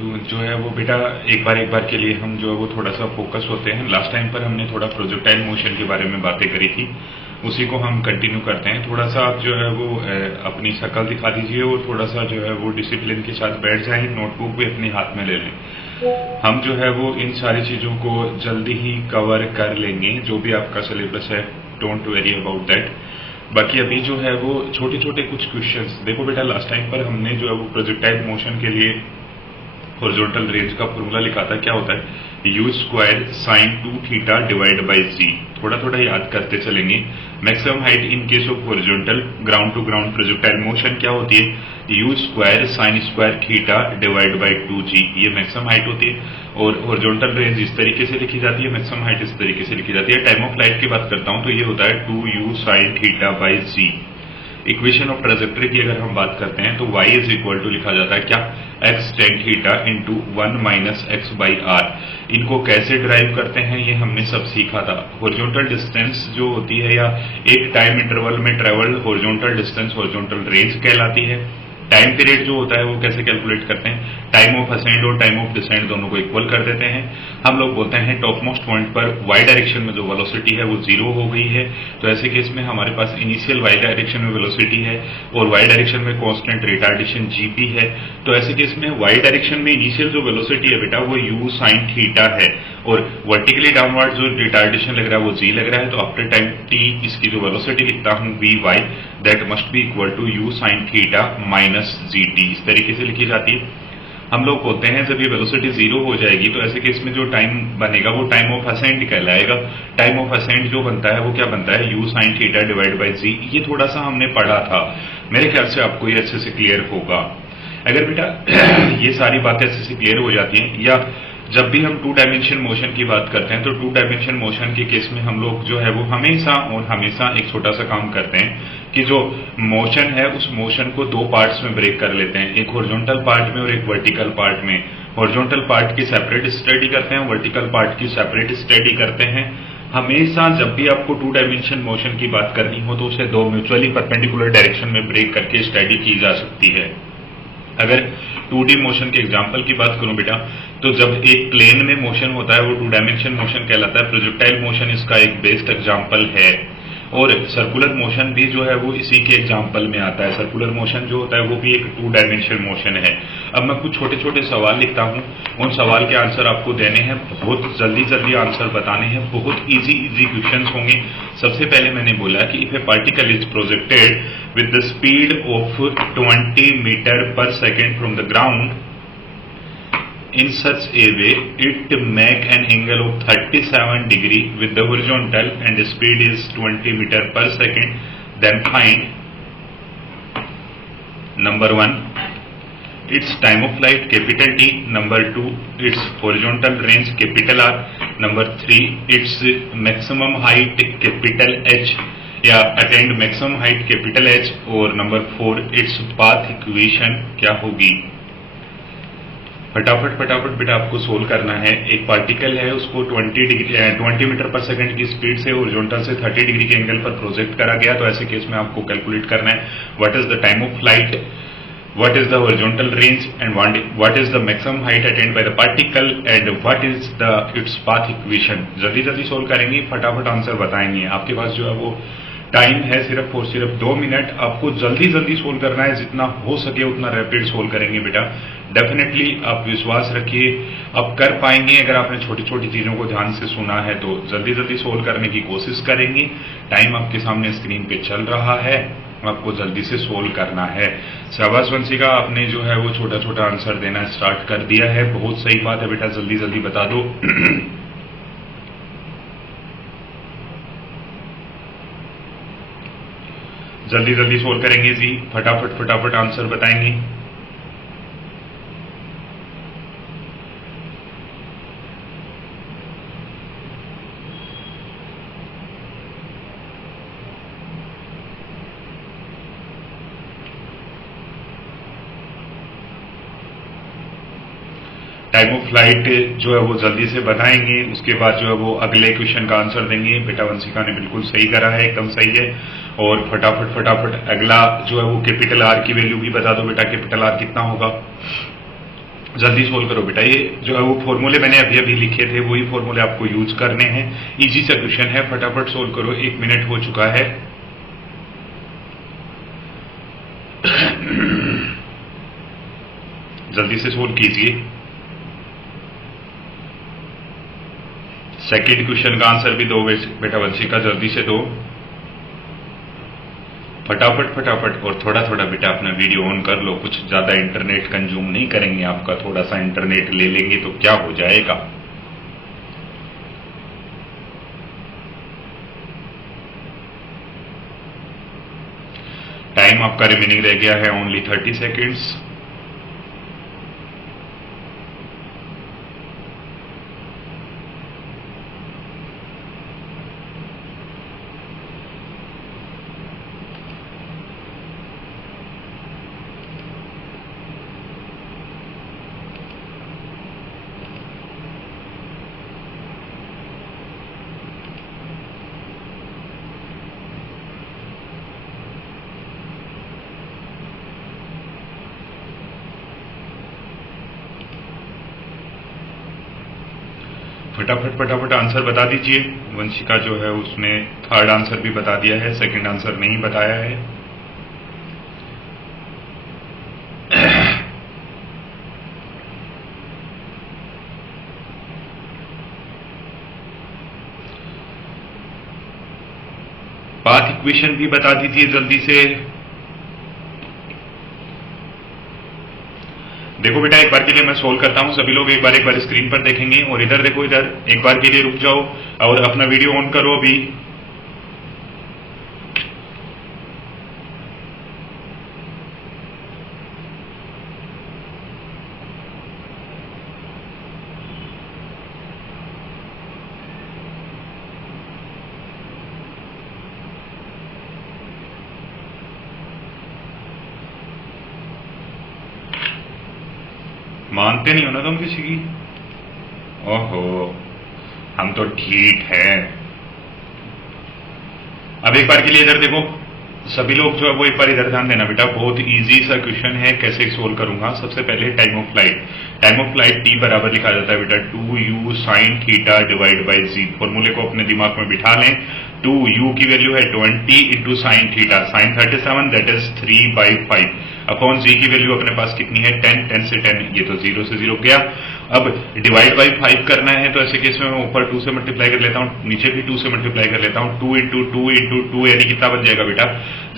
जो है वो बेटा एक बार के लिए हम जो है वो थोड़ा सा फोकस होते हैं। लास्ट टाइम पर हमने थोड़ा प्रोजेक्टाइल मोशन के बारे में बातें करी थी, उसी को हम कंटिन्यू करते हैं। थोड़ा सा आप जो है वो अपनी शक्ल दिखा दीजिए और थोड़ा सा जो है वो डिसिप्लिन के साथ बैठ जाएं, नोटबुक भी अपने हाथ में ले लें। हम जो है वो इन सारी चीज़ों को जल्दी ही कवर कर लेंगे, जो भी आपका सिलेबस है, डोंट वेरी अबाउट दैट। बाकी अभी जो है वो छोटे छोटे कुछ क्वेश्चंस देखो बेटा। लास्ट टाइम पर हमने जो है वो प्रोजेक्टाइल मोशन के लिए हॉरिजॉन्टल रेंज का फॉर्मूला लिखा था। क्या होता है? U square sine 2 theta divide by g. थोड़ा थोड़ा याद करते चलेंगे। Maximum height in case of horizontal ground to ground projectile motion क्या होती है? U square sine square theta divide by 2g, ये मैक्सिमम हाइट होती है। और हॉरिजॉन्टल रेंज इस तरीके से लिखी जाती है, मैक्सिमम हाइट इस तरीके से लिखी जाती है। टाइम ऑफ फ्लाइट की बात करता हूं तो ये होता है 2u sine theta by g. Equation of trajectory की अगर हम बात करते हैं तो y इज इक्वल टू लिखा जाता है क्या? x tan theta into 1 minus x by R. इनको कैसे ड्राइव करते हैं ये हमने सब सीखा था। हॉरिजॉन्टल डिस्टेंस जो होती है या एक टाइम इंटरवल में travelled horizontal distance horizontal range कहलाती है। टाइम पीरियड जो होता है वो कैसे कैलकुलेट करते हैं? टाइम ऑफ असेंड और टाइम ऑफ डिसेंड दोनों को इक्वल कर देते हैं। हम लोग बोलते हैं टॉप मोस्ट पॉइंट पर वाई डायरेक्शन में जो वेलोसिटी है वो जीरो हो गई है, तो ऐसे केस में हमारे पास इनिशियल वाई डायरेक्शन में वेलोसिटी है और वाई डायरेक्शन में कांस्टेंट रिटार्डेशन जीपी है। तो ऐसे केस में वाई डायरेक्शन में इनिशियल जो वेलोसिटी है बेटा वो यू साइन थीटा है और वर्टिकली डाउनवर्ड जो रिटार्डेशन लग रहा है वो जी लग रहा है। तो आफ्टर टाइम टी इसकी जो वेलोसिटी लिखता हूं v y, that must be equal to u sine theta minus g t. इस तरीके से लिखी जाती है। हम लोग बोलते हैं जब ये वेलोसिटी जीरो हो जाएगी तो ऐसे केस में जो टाइम बनेगा वो टाइम ऑफ असेंड कहलाएगा। टाइम ऑफ असेंड जो बनता है वो क्या बनता है? U sine theta divide by g. ये थोड़ा सा हमने पढ़ा था, मेरे ख्याल से आपको ये अच्छे से क्लियर होगा। अगर बेटा ये सारी बातें अच्छे से क्लियर हो जाती हैं, या जब भी हम टू डायमेंशन मोशन की बात करते हैं तो टू डायमेंशन मोशन के केस में हम लोग जो है वो हमेशा और हमेशा एक छोटा सा काम करते हैं कि जो मोशन है उस मोशन को दो पार्ट्स में ब्रेक कर लेते हैं, एक हॉरिजॉन्टल पार्ट में और एक वर्टिकल पार्ट में। हॉरिजॉन्टल पार्ट की सेपरेट स्टडी करते हैं, वर्टिकल पार्ट की सेपरेट स्टडी करते हैं। हमेशा जब भी आपको टू डायमेंशन मोशन की बात करनी हो तो उसे दो म्यूचुअली परपेंडिकुलर डायरेक्शन में ब्रेक करके स्टडी की जा सकती है। अगर 2D मोशन के एग्जांपल की बात करूं बेटा, तो जब एक प्लेन में मोशन होता है वो टू डायमेंशन मोशन कहलाता है। प्रोजेक्टाइल मोशन इसका एक बेस्ट एग्जांपल है और सर्कुलर मोशन भी जो है वो इसी के एग्जांपल में आता है। सर्कुलर मोशन जो होता है वो भी एक टू डायमेंशन मोशन है। अब मैं कुछ छोटे छोटे सवाल लिखता हूं, उन सवाल के आंसर आपको देने हैं, बहुत जल्दी जल्दी आंसर बताने हैं, बहुत इजी क्वेश्चंस होंगे। सबसे पहले मैंने बोला कि if a particle is projected with the speed of 20 meter per second from the ground in such a way it make an angle of 37 degree with the horizontal and the speed is 20 meter per second, then find number 1 its time of flight capital T, number 2 its horizontal range capital R, number 3 its maximum height capital H या attend maximum height capital H, और number 4 its path equation क्या होगी। फटाफट बेटा आपको solve करना है। एक पार्टिकल है उसको 20 मीटर पर सेकंड की स्पीड से हॉरिजॉन्टल से 30 डिग्री के एंगल पर प्रोजेक्ट करा गया, तो ऐसे केस में आपको कैलकुलेट करना है what is the time of flight, what is the horizontal range and what is the maximum height attained by the particle and what is the its path equation। जल्दी solve करेंगे, फटाफट answer बताएंगे। आपके पास जो है वो टाइम है सिर्फ और सिर्फ 2 मिनट। आपको जल्दी सोल्व करना है, जितना हो सके उतना रैपिड सोल्व करेंगे बेटा। डेफिनेटली आप विश्वास रखिए, आप कर पाएंगे। अगर आपने छोटी छोटी चीजों को ध्यान से सुना है तो जल्दी सोल्व करने की कोशिश करेंगे। टाइम आपके सामने स्क्रीन पे चल रहा है, आपको जल्दी से सोल्व करना है। शाबाश वंशिका, आपने जो है वो छोटा छोटा आंसर देना स्टार्ट कर दिया है, बहुत सही बात है बेटा, जल्दी बता दो। जल्दी सोल्व करेंगे जी, फटाफट आंसर बताएंगे। टाइम ऑफ फ्लाइट जो है वो जल्दी से बताएंगे, उसके बाद जो है वो अगले क्वेश्चन का आंसर देंगे। बेटा वंशिका ने बिल्कुल सही करा है, एकदम सही है। और फटाफट अगला जो है वो कैपिटल आर की वैल्यू भी बता दो बेटा, कैपिटल आर कितना होगा। जल्दी सोल्व करो बेटा। ये जो है वो फॉर्मूले मैंने अभी अभी लिखे थे, वही फॉर्मूले आपको यूज करने हैं। इजी सा क्वेश्चन है, फटाफट सोल्व करो। 1 मिनट हो चुका है। जल्दी से सोल्व कीजिए। सेकेंड क्वेश्चन का आंसर भी दो बेटा वंशिका, जल्दी से दो, फटाफट फटाफट। और थोड़ा थोड़ा बेटा अपना वीडियो ऑन कर लो, कुछ ज्यादा इंटरनेट कंज्यूम नहीं करेंगे आपका, थोड़ा सा इंटरनेट ले लेंगे तो क्या हो जाएगा। टाइम आपका रिमेनिंग रह गया है ओनली 30 सेकेंड्स। फटाफट फटाफट आंसर बता दीजिए। वंशिका जो है उसने थर्ड आंसर भी बता दिया है, सेकंड आंसर नहीं बताया है। पाथ इक्वेशन भी बता दीजिए जल्दी से। देखो बेटा एक बार के लिए मैं सोल्व करता हूं, सभी लोग एक बार स्क्रीन पर देखेंगे। और इधर देखो, इधर एक बार के लिए रुक जाओ और अपना वीडियो ऑन करो अभी। मानते नहीं हो ना तुम किसी की? ओहो, हम तो ठीक है। अब एक बार के लिए इधर देखो, सभी लोग जो है वो एक बार इधर ध्यान देना बेटा। बहुत इजी सा क्वेश्चन है, कैसे सोल्व करूंगा। सबसे पहले time of flight. Time of flight t बराबर लिखा जाता है बेटा 2u sine theta divide by g. फॉर्मूले को अपने दिमाग में बिठा लें। 2u की वैल्यू है 20 into sine theta, sine 37 that is 3/5 upon g की वैल्यू अपने पास कितनी है 10, 10 से 10 ये तो 0 से 0 गया। अब डिवाइड बाई 5 करना है तो ऐसे केस में मैं ऊपर 2 से मल्टीप्लाई कर लेता हूं, नीचे भी 2 से मल्टीप्लाई कर लेता हूं। 2 इंटू 2 इंटू 2 यानी कितना बन जाएगा बेटा।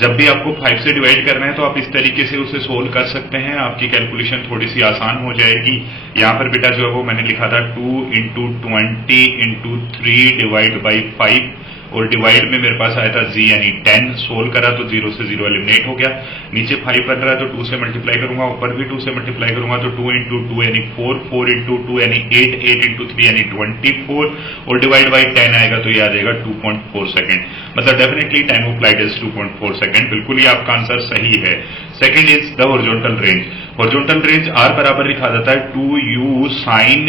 जब भी आपको 5 से डिवाइड करना है तो आप इस तरीके से उसे सोल्व कर सकते हैं, आपकी कैलकुलेशन थोड़ी सी आसान हो जाएगी। यहां पर बेटा जो है वो मैंने लिखा था 2 इंटू 20 इंटू 3 डिवाइड बाई 5 और डिवाइड में मेरे पास आया था जी यानी 10। सोल्व करा तो 0 से 0 एलिमिनेट हो गया। नीचे 5 बन रहा है तो 2 से मल्टीप्लाई करूंगा, ऊपर भी 2 से मल्टीप्लाई करूंगा तो 2 इंटू 2 यानी 4, 4 इंटू 2 यानी 8, 8 इंटू 3 यानी 24 और डिवाइड बाई 10 आएगा तो ये आ जाएगा 2.4 सेकेंड। मतलब definitely time of flight is 2.4 second. बिल्कुल ही आपका आंसर सही है। Second is the horizontal range. Horizontal range R बराबर लिखा जाता है 2u साइन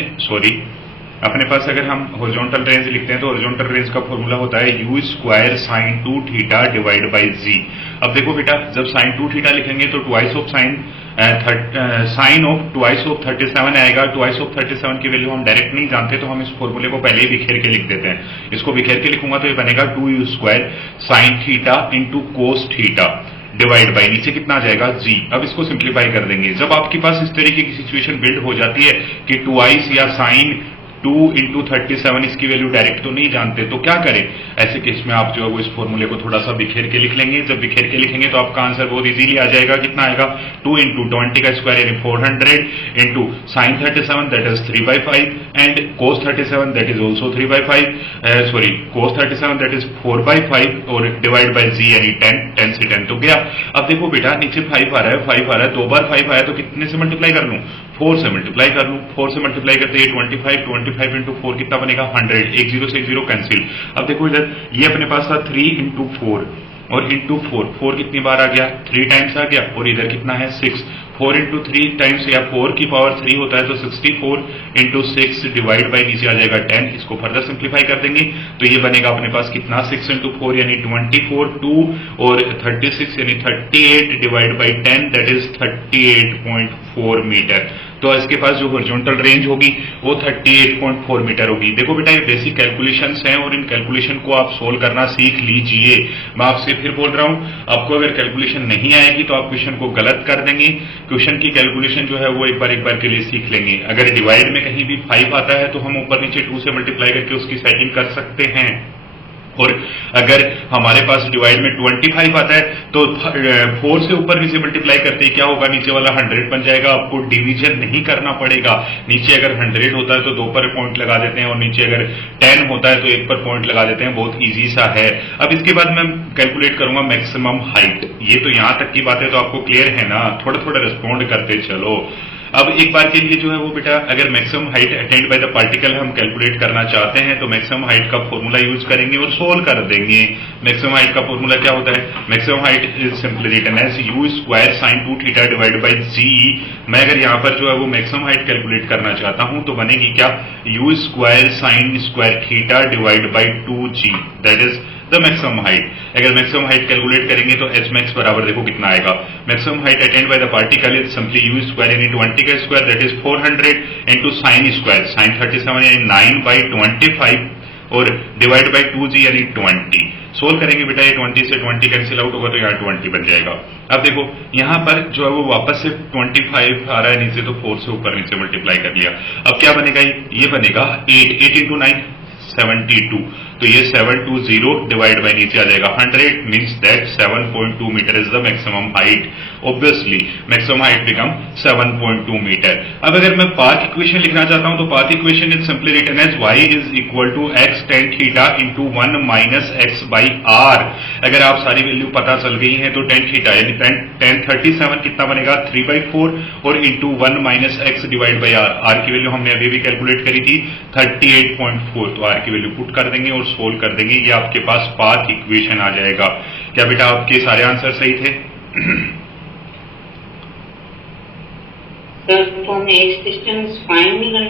अपने पास अगर हम हॉरिजॉन्टल रेंज लिखते हैं तो हॉरिजॉन्टल रेंज का फॉर्मूला होता है u square sine 2 theta divide by g. अब देखो बेटा जब साइन 2 थीटा लिखेंगे तो twice of sine of twice of 37 आएगा। ट्वाइस ऑफ 37 की वैल्यू हम डायरेक्ट नहीं जानते तो हम इस फॉर्मूले को पहले ही बिखेर के लिख देते हैं। इसको बिखेर के लिखूंगा तो ये बनेगा 2u square sine theta into cos theta divide by नीचे कितना आ जाएगा जी। अब इसको सिंप्लीफाई कर देंगे। जब आपके पास इस तरीके की सिचुएशन बिल्ड हो जाती है कि ट्वाइस या साइन 2 इंटू 37 इसकी वैल्यू डायरेक्ट तो नहीं जानते तो क्या करें, ऐसे केस में आप जो है वो इस फॉर्मूले को थोड़ा सा बिखेर के लिख लेंगे। जब बिखेर के लिखेंगे तो आपका आंसर बहुत इजीली आ जाएगा। कितना आएगा 2 इंटू 20 का स्क्वायर यानी 400 into sine 37 that is 3/5 and cos 37 that is also 3/5 cos 37 that is 4/5 और डिवाइड बाई जी यानी 10, 10 से 10 तो गया। अब देखो बेटा नीचे 5 आ रहा है, 5 आ रहा है, 2 बार 5 आया तो कितने से मल्टीप्लाई कर लूं 4 से मल्टीप्लाई कर लूं। 4 से मल्टीप्लाई करते हैं 25 इंटू 4 कितना बनेगा 100। एक 0 से एक 0 कैंसिल। अब देखो इधर ये अपने पास था 3 इंटू 4 और इंटू 4 कितनी बार आ गया 3 टाइम्स आ गया और इधर कितना है 6। 4 इंटू 3 टाइम्स या 4 की पावर 3 होता है तो 64 इंटू 6 डिवाइड बाई नीचे आ जाएगा 10। इसको फर्दर सिंप्लीफाई कर देंगे तो ये बनेगा अपने पास कितना 6 इंटू 4 यानी 24, 2 और 36 यानी 38 divide by 10 that is 38.4 metre. तो इसके पास जो हॉरिजॉन्टल रेंज होगी वो 38.4 मीटर होगी। देखो बेटा, ये बेसिक कैलकुलेशंस हैं और इन कैलकुलेशन को आप सोल्व करना सीख लीजिए। मैं आपसे फिर बोल रहा हूं, आपको अगर कैलकुलेशन नहीं आएगी तो आप क्वेश्चन को गलत कर देंगे। क्वेश्चन की कैलकुलेशन जो है वो एक बार के लिए सीख लेंगे। अगर डिवाइड में कहीं भी 5 आता है तो हम ऊपर नीचे 2 से मल्टीप्लाई करके उसकी सेटिंग कर सकते हैं, और अगर हमारे पास डिवाइड में 25 आता है तो 4 से ऊपर नीचे मल्टीप्लाई करते ही क्या होगा, नीचे वाला 100 बन जाएगा। आपको डिवीजन नहीं करना पड़ेगा। नीचे अगर 100 होता है तो 2 पर पॉइंट लगा देते हैं, और नीचे अगर 10 होता है तो 1 पर पॉइंट लगा देते हैं। बहुत इजी सा है। अब इसके बाद मैं कैलकुलेट करूंगा मैक्सिमम हाइट। ये तो यहां तक की बातें तो आपको क्लियर है ना, थोड़ा थोड़ा रिस्पॉन्ड करते चलो। अब एक बार के लिए जो है वो बेटा, अगर maximum height attained by the particle हम कैलकुलेट करना चाहते हैं तो मैक्सिमम हाइट का फॉर्मूला यूज करेंगे और सोल्व कर देंगे। मैक्सिमम हाइट का फॉर्मूला क्या होता है? Maximum height is simply written as u square sine 2 theta divide by g. मैं अगर यहां पर जो है वो मैक्सिमम हाइट कैलकुलेट करना चाहता हूं तो बनेगी क्या, you square sine square theta divide bye 2g, that is the maximum height. अगर मैक्सिमम हाइट कैलकुलेट करेंगे तो एच मैक्स बराबर देखो कितना आएगा। Maximum height attained by the particle is simply you square यानी 20 का square that is 400 into sine square sine 37 यानी 9/25 और डिवाइड बाय 2g यानी 20। सोल्व करेंगे बेटा, ये 20 से 20 कैंसिल आउट होगा तो यहाँ 20 बन जाएगा। अब देखो यहां पर जो है वो वापस से 25 आ रहा है नीचे, तो 4 से ऊपर नीचे मल्टीप्लाई कर लिया। अब क्या बनेगा, ये बनेगा 8 इंटू 9 72, तो ये 720 डिवाइड बाय नीचे आ जाएगा 100 means that 7.2 metre is the maximum height. Obviously maximum height become 7.2 metre. अब अगर मैं पाथ इक्वेशन लिखना चाहता हूं तो path equation is simply written as y is equal to x tan theta into 1 minus x by R. अगर आप सारी वैल्यू पता चल गई हैं तो tan थीटा यानी tan 37 कितना बनेगा 3/4 और into 1 minus x divide by R. R की वैल्यू हमने अभी भी कैलकुलेट करी थी 38.4, तो आर की वैल्यू पुट कर देंगे और सोल्व कर देंगे। ये आपके पास पाथ इक्वेशन आ जाएगा। क्या बेटा आपके सारे आंसर सही थे? सर तो हमने एक्स डिस्टेंस फाइंड नहीं करना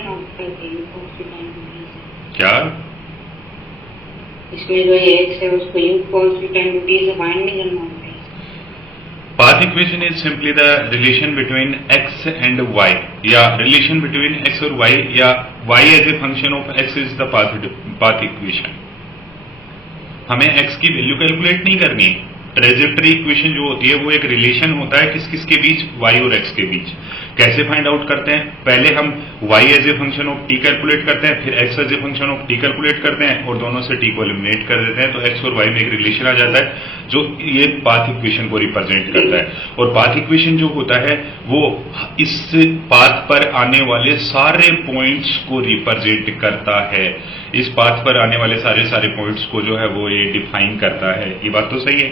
क्या? इसमें जो ये एक्स है उसको you cos v tan t से फाइंड नहीं करना होता। Path equation is simply the relation between x and y, या relation between x और y, या y as a function of x is the path equation। हमें x की value calculate नहीं करनी है। ट्रेजेक्टरी इक्वेशन जो होती है वो एक रिलेशन होता है किस किस के बीच, y और x के बीच। कैसे फाइंड आउट करते हैं? पहले हम y as a function of t calculate करते हैं, फिर x as a function of t calculate करते हैं और दोनों से t को एलिमिनेट कर देते हैं, तो x और y में एक रिलेशन आ जाता है जो ये पाथ इक्वेशन को रिप्रेजेंट करता है। और पाथ इक्वेशन जो होता है वो इस पाथ पर आने वाले सारे पॉइंट्स को रिप्रेजेंट करता है। इस पाथ पर आने वाले सारे पॉइंट्स को जो है वो ये डिफाइन करता है। ये बात तो सही है।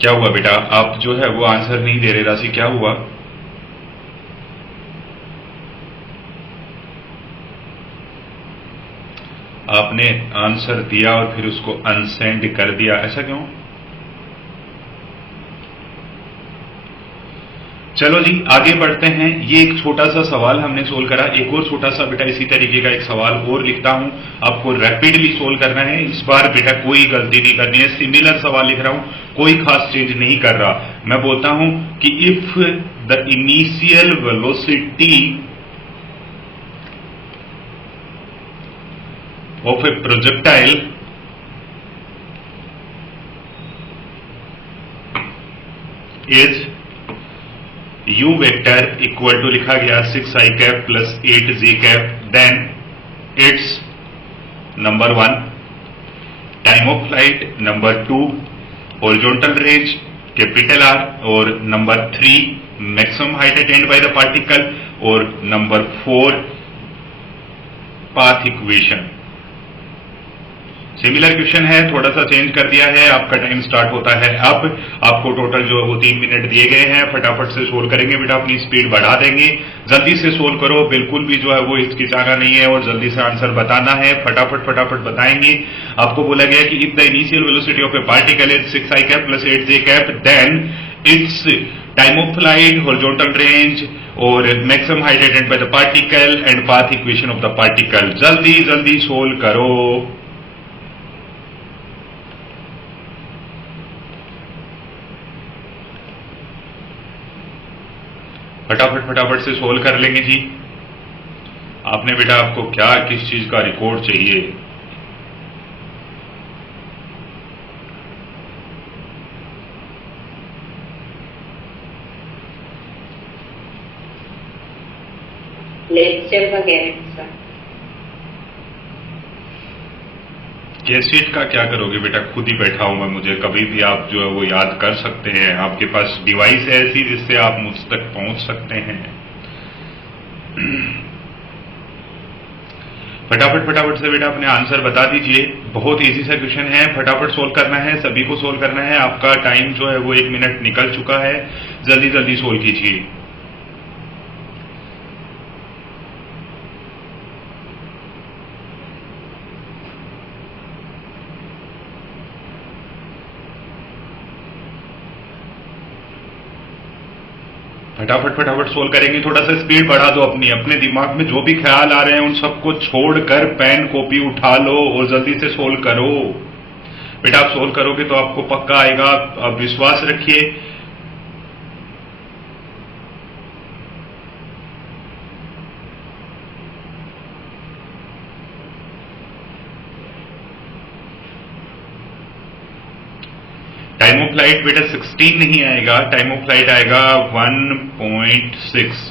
क्या हुआ बेटा, आप जो है वो आंसर नहीं दे रहे राशि, क्या हुआ? आपने आंसर दिया और फिर उसको अनसेंड कर दिया, ऐसा क्यों? चलो जी आगे बढ़ते हैं। ये एक छोटा सा सवाल हमने सोल्व करा। एक और छोटा सा बेटा इसी तरीके का एक सवाल और लिखता हूं, आपको रैपिडली सोल्व करना है। इस बार बेटा कोई गलती नहीं करनी है, सिमिलर सवाल लिख रहा हूं, कोई खास चेंज नहीं कर रहा। मैं बोलता हूं कि if the initial velocity of a projectile is u vector equal to लिखा गया 6i cap plus 8j cap, then its number 1 time of flight, number 2 horizontal range capital R, और number 3 maximum height attained by the particle, और number 4 path equation. Similar question है, थोड़ा सा change कर दिया है। आपका टाइम स्टार्ट होता है अब। आपको टोटल जो है वो 3 मिनट दिए गए हैं। फटाफट से सोल्व करेंगे बेटा, अपनी स्पीड बढ़ा देंगे। जल्दी से सोल्व करो, बिल्कुल भी जो है वो हिचकिचाना नहीं है और जल्दी से आंसर बताना है। फटाफट बताएंगे। आपको बोला गया कि if the initial velocity of a particle is 6i cap plus 8j cap, then its time of flight, horizontal range और maximum height attained by the particle and path equation of the particle. जल्दी solve करो। फटाफट फटाफट से solve कर लेंगे जी। आपने बेटा आपको क्या किस चीज का रिकॉर्ड चाहिए? लेक्चर का कह रहे हैं सर। कैसेट का क्या करोगे बेटा? खुद ही बैठा हूं मैं, मुझे कभी भी आप जो है वो याद कर सकते हैं। आपके पास डिवाइस है ऐसी जिससे आप मुझ तक पहुंच सकते हैं। फटाफट फटाफट से बेटा अपने आंसर बता दीजिए। बहुत इजी सा क्वेश्चन है, फटाफट सोल्व करना है, सभी को सोल्व करना है। आपका टाइम जो है वो 1 मिनट निकल चुका है, जल्दी जल्दी सोल्व कीजिए। फटाफट फटाफट सोल्व करेंगे। थोड़ा सा स्पीड बढ़ा दो अपनी, अपने दिमाग में जो भी ख्याल आ रहे हैं उन सबको छोड़कर पेन कॉपी उठा लो और जल्दी से सोल्व करो। बेटा आप सोल्व करोगे तो आपको पक्का आएगा, आप विश्वास रखिए। टाइम ऑफ फ्लाइट बेटा 16 नहीं आएगा, टाइम ऑफ फ्लाइट आएगा 1.6।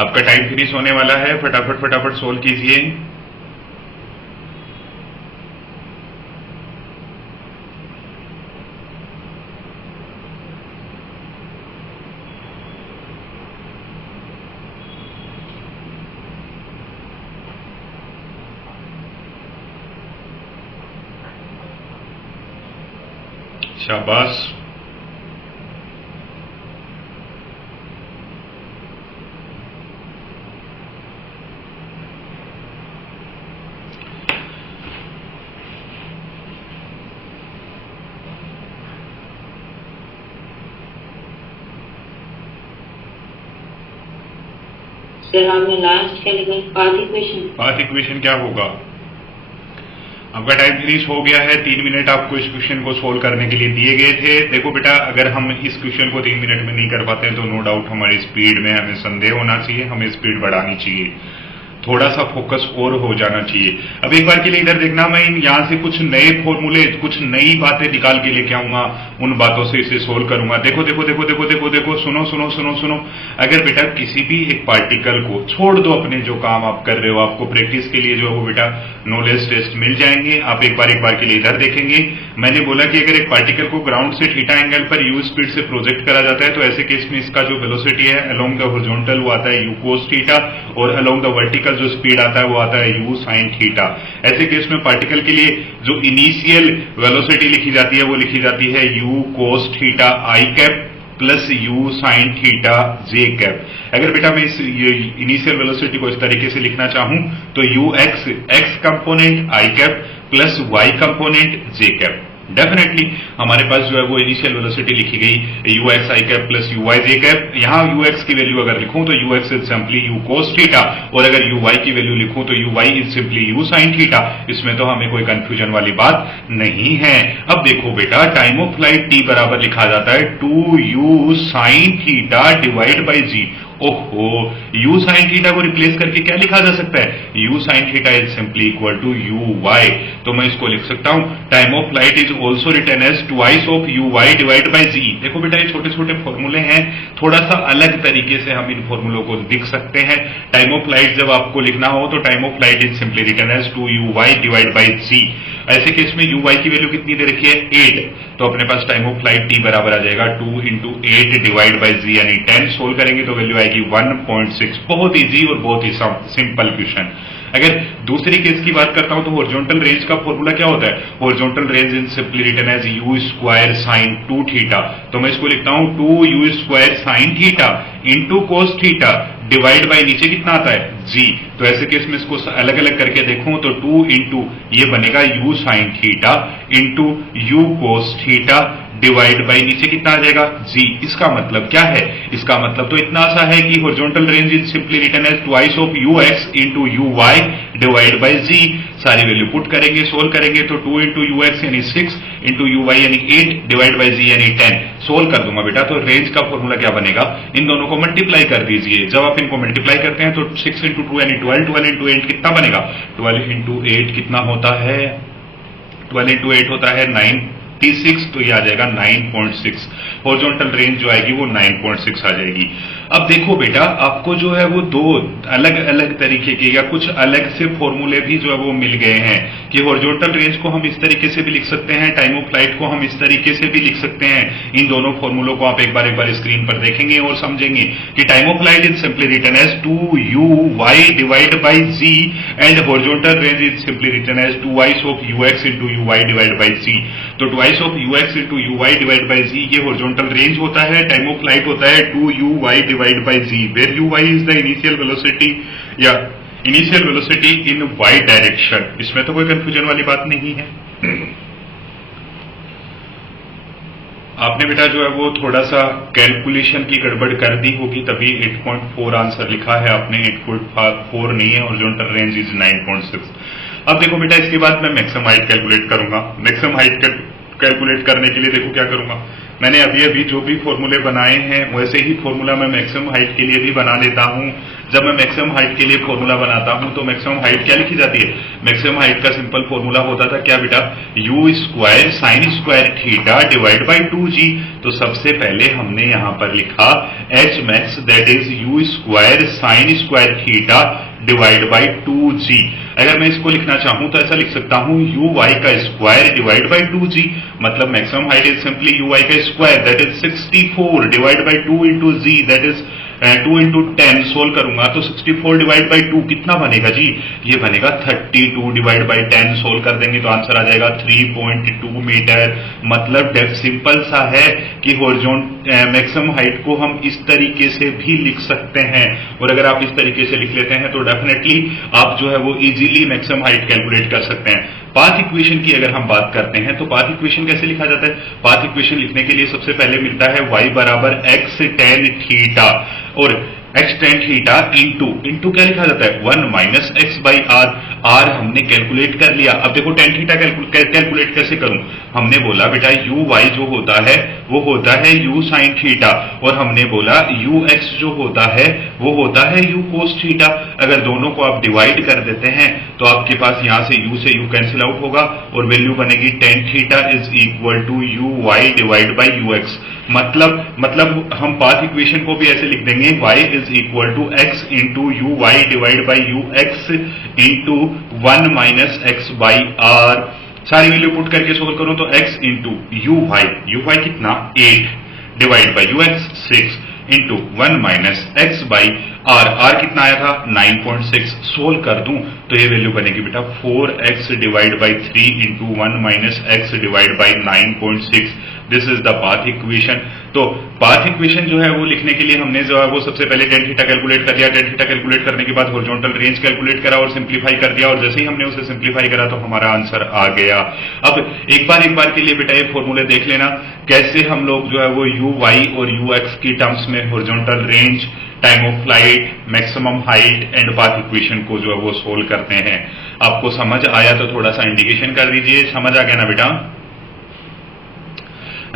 आपका टाइम फिनिश होने वाला है, फटाफट फटाफट सोल्व कीजिए। शाबाश। सर आपने लास्ट क्या लिखा? Path equation. पाथ इक्वेशन क्या होगा? आपका टाइम फिनिश हो गया है। 3 मिनट आपको इस क्वेश्चन को सोल्व करने के लिए दिए गए थे। देखो बेटा, अगर हम इस क्वेश्चन को 3 मिनट में नहीं कर पाते हैं तो नो डाउट हमारी स्पीड में हमें संदेह होना चाहिए, हमें स्पीड बढ़ानी चाहिए, थोड़ा सा फोकस और हो जाना चाहिए। अब एक बार के लिए इधर देखना, मैं यहां से कुछ नए फॉर्मूले, कुछ नई बातें निकाल के लेके आऊंगा, उन बातों से इसे सोल्व करूंगा। देखो देखो देखो देखो देखो देखो, सुनो सुनो सुनो सुनो। अगर बेटा किसी भी एक पार्टिकल को छोड़ दो, अपने जो काम आप कर रहे हो, आपको प्रैक्टिस के लिए जो है वो बेटा नॉलेज टेस्ट मिल जाएंगे। आप एक बार के लिए इधर देखेंगे। मैंने बोला कि अगर एक पार्टिकल को ग्राउंड से थीटा एंगल पर यू स्पीड से प्रोजेक्ट करा जाता है तो ऐसे केस में इसका जो वेलोसिटी है अलोंग द हॉरिजॉन्टल वो आता है यू कोस थीटा, और अलोंग द वर्टिकल जो स्पीड आता है वो आता है यू साइन थीटा। ऐसे केस में पार्टिकल के लिए जो इनिशियल वेलोसिटी लिखी जाती है वो लिखी जाती है you cos theta i cap plus u sine theta j cap. अगर बेटा मैं इस इनिशियल वेलोसिटी को इस तरीके से लिखना चाहूं तो u x component i cap plus y component j cap. Definitely हमारे पास जो है वो इनिशियल वेलोसिटी लिखी गई u x i cap plus u y j cap. यहां यू एक्स की वैल्यू अगर लिखूं तो u x is simply u cos theta, और अगर यू वाई की वैल्यू लिखूं तो u y is simply u sine theta. इसमें तो हमें कोई कंफ्यूजन वाली बात नहीं है। अब देखो बेटा, टाइम ऑफ फ्लाइट टी बराबर लिखा जाता है 2u sine theta divide by g. ओहो, u साइन थीटा को रिप्लेस करके क्या लिखा जा सकता है? u sine theta is simply equal to u y. तो मैं इसको लिख सकता हूं time of flight is also written as twice of u y divide by g. देखो बेटा, ये छोटे छोटे फॉर्मूले हैं, थोड़ा सा अलग तरीके से हम इन फॉर्मूलों को लिख सकते हैं। टाइम ऑफ फ्लाइट जब आपको लिखना हो तो time of flight is simply written as 2u divide by g. ऐसे केस में यू वाई की वैल्यू कितनी दे रखी है? 8। तो अपने पास टाइम ऑफ फ्लाइट टी बराबर आ जाएगा 2 इंटू 8 डिवाइड बाई जी, यानी 10 सोल्व करेंगे तो वैल्यू आएगी 1.6। बहुत इजी और बहुत ही सिंपल क्वेश्चन। अगर दूसरी केस की बात करता हूं तो हॉरिजॉन्टल रेंज का फॉर्मूला क्या होता है? Horizontal range is simply written as u square sine 2 theta. तो मैं इसको लिखता हूं 2u square sine theta into cos theta divide by नीचे कितना आता है? जी। तो ऐसे केस में इसको अलग अलग करके देखूं तो 2 इंटू ये बनेगा you sine theta into you cos theta divide by नीचे कितना आ जाएगा जी। इसका मतलब क्या है? इसका मतलब तो इतना सा है कि horizontal range is simply written as twice of u x into u y divide by g. सारी वैल्यू पुट करेंगे, सोल्व करेंगे तो 2 इंटू यू एक्स यानी 6 इंटू यू वाई यानी 8 डिवाइड बाई जी यानी 10। सोल्व कर दूंगा बेटा, तो रेंज का फॉर्मूला क्या बनेगा? इन दोनों को मल्टीप्लाई कर दीजिए। जब आप इनको मल्टीप्लाई करते हैं तो 6 इंटू 2 यानी 12, 12 इंटू 8 कितना बनेगा? 12 इंटू 8 कितना होता है? 12 इंटू 8 होता है 96, तो ये आ जाएगा 9.6। हॉरिजॉन्टल रेंज जो आएगी वो 9.6 आ जाएगी। अब देखो बेटा, आपको जो है वो दो अलग अलग तरीके के या कुछ अलग से फॉर्मूले भी जो है वो मिल गए हैं कि हॉरिजॉन्टल रेंज को हम इस तरीके से भी लिख सकते हैं, टाइम ऑफ फ्लाइट को हम इस तरीके से भी लिख सकते हैं। इन दोनों फॉर्मूलों को आप एक बार स्क्रीन पर देखेंगे और समझेंगे कि time of flight is simply written as 2u(y) divide by g and horizontal range is simply written as 2y of ux into ui divide by g. तो 2y of ux into ui divide by g ये horizontal range होता है, time of flight होता है 2u(y) divide by g, where ui is the initial velocity या initial velocity in y direction. इसमें तो कोई कंफ्यूजन वाली बात नहीं है। आपने बेटा जो है वो थोड़ा सा कैलकुलेशन की गड़बड़ कर दी होगी, तभी 8.4 आंसर लिखा है आपने, 8.4 नहीं है। Horizontal range is 9.6। अब देखो बेटा, इसके बाद मैं मैक्सिमम हाइट कैलकुलेट करूंगा। मैक्सिमम हाइट कैलकुलेट करने के लिए देखो क्या करूंगा, मैंने अभी अभी जो भी फॉर्मूले बनाए हैं वैसे ही फॉर्मूला मैं मैक्सिमम हाइट के लिए भी बना लेता हूं। जब मैं मैक्सिमम हाइट के लिए फॉर्मूला बनाता हूं तो मैक्सिमम हाइट क्या लिखी जाती है? मैक्सिमम हाइट का सिंपल फॉर्मूला होता था क्या बेटा? u square sine square theta divide by 2g। तो सबसे पहले हमने यहां पर लिखा h max that is u square sine square theta divide by 2g। अगर मैं इसको लिखना चाहूं तो ऐसा लिख सकता हूं uy का स्क्वायर डिवाइड बाई 2g, मतलब maximum height is simply uy का square that is 64 divide by 2 into g that is 2 into 10। Solve करूंगा तो 64 डिवाइड बाई 2 कितना बनेगा जी? ये बनेगा 32 डिवाइड बाई 10। सोल्व कर देंगे तो आंसर आ जाएगा 3.2 मीटर। मतलब सिंपल सा है कि मैक्सिमम हाइट को हम इस तरीके से भी लिख सकते हैं, और अगर आप इस तरीके से लिख लेते हैं तो डेफिनेटली आप जो है वो इजीली मैक्सिमम हाइट कैलकुलेट कर सकते हैं। पाथ इक्वेशन की अगर हम बात करते हैं तो पाथ इक्वेशन कैसे लिखा जाता है? पाथ इक्वेशन लिखने के लिए सबसे पहले मिलता है y बराबर x tan थीटा, और x tan थीटा इंटू क्या लिखा जाता है? 1 minus x by R. R हमने कैलकुलेट कर लिया। अब देखो tan थीटा कैलकुलेट कैसे करूं? हमने बोला बेटा uy जो होता है वो होता है u साइन थीटा, और हमने बोला ux जो होता है वो होता है u कोस थीटा। अगर दोनों को आप डिवाइड कर देते हैं तो आपके पास यहां से u से u कैंसिल आउट होगा और वैल्यू बनेगी tan theta is equal to uy divide by ux। मतलब हम पाथ इक्वेशन को भी ऐसे लिख देंगे y is equal to x into u y divide by u x into 1 minus x by R. सारी वैल्यू पुट करके सोल्व करो तो x इंटू यू वाई कितना 8 divide by u x 6 into 1 minus x by R कितना आया था 9.6। Solve कर दूं तो ये वैल्यू बनेगी बेटा 4x divide by 3 into 1 minus x divide by 9.6। This is the path equation. तो पाथ इक्वेशन जो है वो लिखने के लिए हमने जो है वो सबसे पहले tan थीटा कैलकुलेट कर लिया। tan थीटा कैलकुलेट करने के बाद हॉरिजॉन्टल रेंज कैलकुलेट करा और सिंप्लीफाई कर दिया, और जैसे ही हमने उसे सिंप्लीफाई करा तो हमारा आंसर आ गया। अब एक बार के लिए बेटा ये फॉर्मूले देख लेना कैसे हम लोग जो है वो यू वाई और यू एक्स की टर्म्स में horizontal range, time of flight, maximum height and path equation को जो है वो सोल्व करते हैं। आपको समझ आया तो थोड़ा सा इंडिकेशन कर दीजिए। समझ आ गया ना बेटा?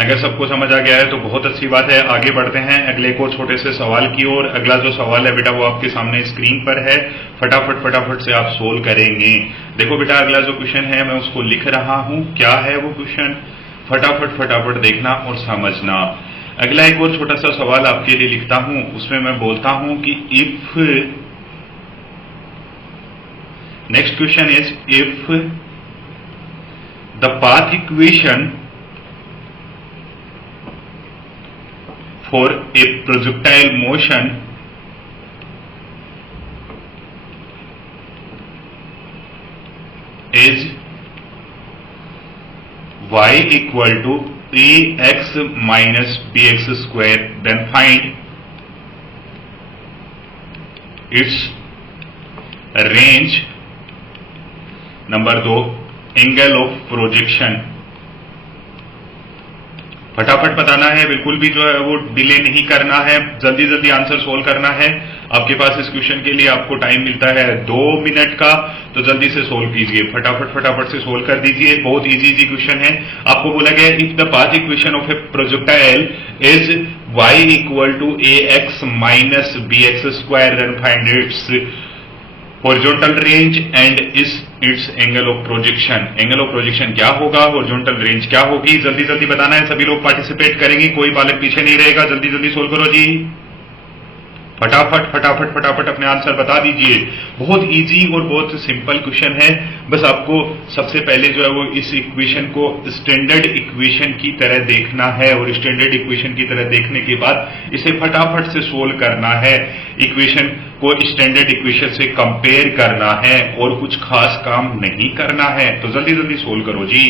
अगर सबको समझ आ गया है तो बहुत अच्छी बात है। आगे बढ़ते हैं अगले को छोटे से सवाल की ओर। अगला जो सवाल है बेटा वो आपके सामने स्क्रीन पर है, फटाफट से आप सोल्व करेंगे। देखो बेटा, अगला जो क्वेश्चन है मैं उसको लिख रहा हूं। क्या है वो क्वेश्चन? फटाफट देखना और समझना। अगला एक और छोटा सा सवाल आपके लिए लिखता हूं, उसमें मैं बोलता हूं कि if, next question is if the path equation for a projectile motion is y equal to ax minus bx square, then find its range. Number 2, angle of projection फटाफट बताना है, बिल्कुल भी जो है वो डिले नहीं करना है, जल्दी जल्दी आंसर सोल्व करना है। आपके पास इस क्वेश्चन के लिए आपको टाइम मिलता है 2 मिनट का, तो जल्दी से सोल्व कीजिए, फटाफट से सोल्व कर दीजिए। बहुत इजी क्वेश्चन है। आपको बोला गया if the path equation of a projectile is y equal to ax minus bx square, then find its horizontal range and its angle of projection. Angle of projection क्या होगा, horizontal range क्या होगी, जल्दी जल्दी बताना है। सभी लोग पार्टिसिपेट करेंगे, कोई बालक पीछे नहीं रहेगा। जल्दी जल्दी सोल्व करो जी, फटाफट अपने आंसर बता दीजिए। बहुत इजी और बहुत सिंपल क्वेश्चन है। बस आपको सबसे पहले जो है वो इस इक्वेशन को स्टैंडर्ड इक्वेशन की तरह देखना है, और स्टैंडर्ड इक्वेशन की तरह देखने के बाद इसे फटाफट से सोल्व करना है। इक्वेशन को स्टैंडर्ड इक्वेशन से कंपेयर करना है और कुछ खास काम नहीं करना है। तो जल्दी जल्दी सोल्व करो जी।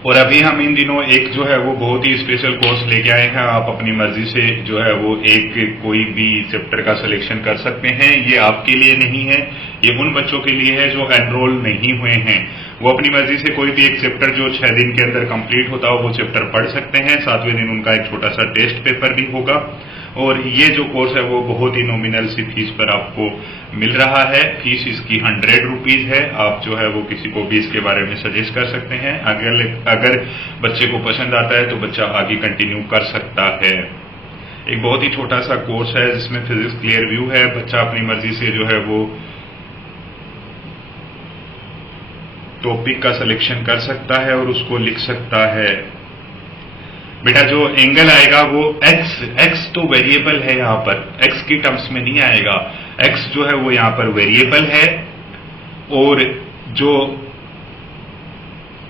और अभी हम इन दिनों एक जो है वो बहुत ही स्पेशल कोर्स लेके आए हैं। आप अपनी मर्जी से जो है वो एक कोई भी चैप्टर का सिलेक्शन कर सकते हैं। ये आपके लिए नहीं है, ये उन बच्चों के लिए है जो एनरोल नहीं हुए हैं। वो अपनी मर्जी से कोई भी एक चैप्टर जो 6 दिन के अंदर कंप्लीट होता हो वो चैप्टर पढ़ सकते हैं। 7वें दिन उनका एक छोटा सा टेस्ट पेपर भी होगा। और ये जो कोर्स है वो बहुत ही नॉमिनल सी फीस पर आपको मिल रहा है। फीस इसकी 100 रुपीज है। आप जो है वो किसी को भी इसके बारे में सजेस्ट कर सकते हैं। अगर बच्चे को पसंद आता है तो बच्चा आगे कंटिन्यू कर सकता है। एक बहुत ही छोटा सा कोर्स है जिसमें फिजिक्स क्लियर व्यू है। बच्चा अपनी मर्जी से जो है वो टॉपिक का सिलेक्शन कर सकता है और उसको लिख सकता है। बेटा जो एंगल आएगा वो x तो वेरिएबल है, यहां पर x की टर्म्स में नहीं आएगा। x जो है वो यहां पर वेरिएबल है, और जो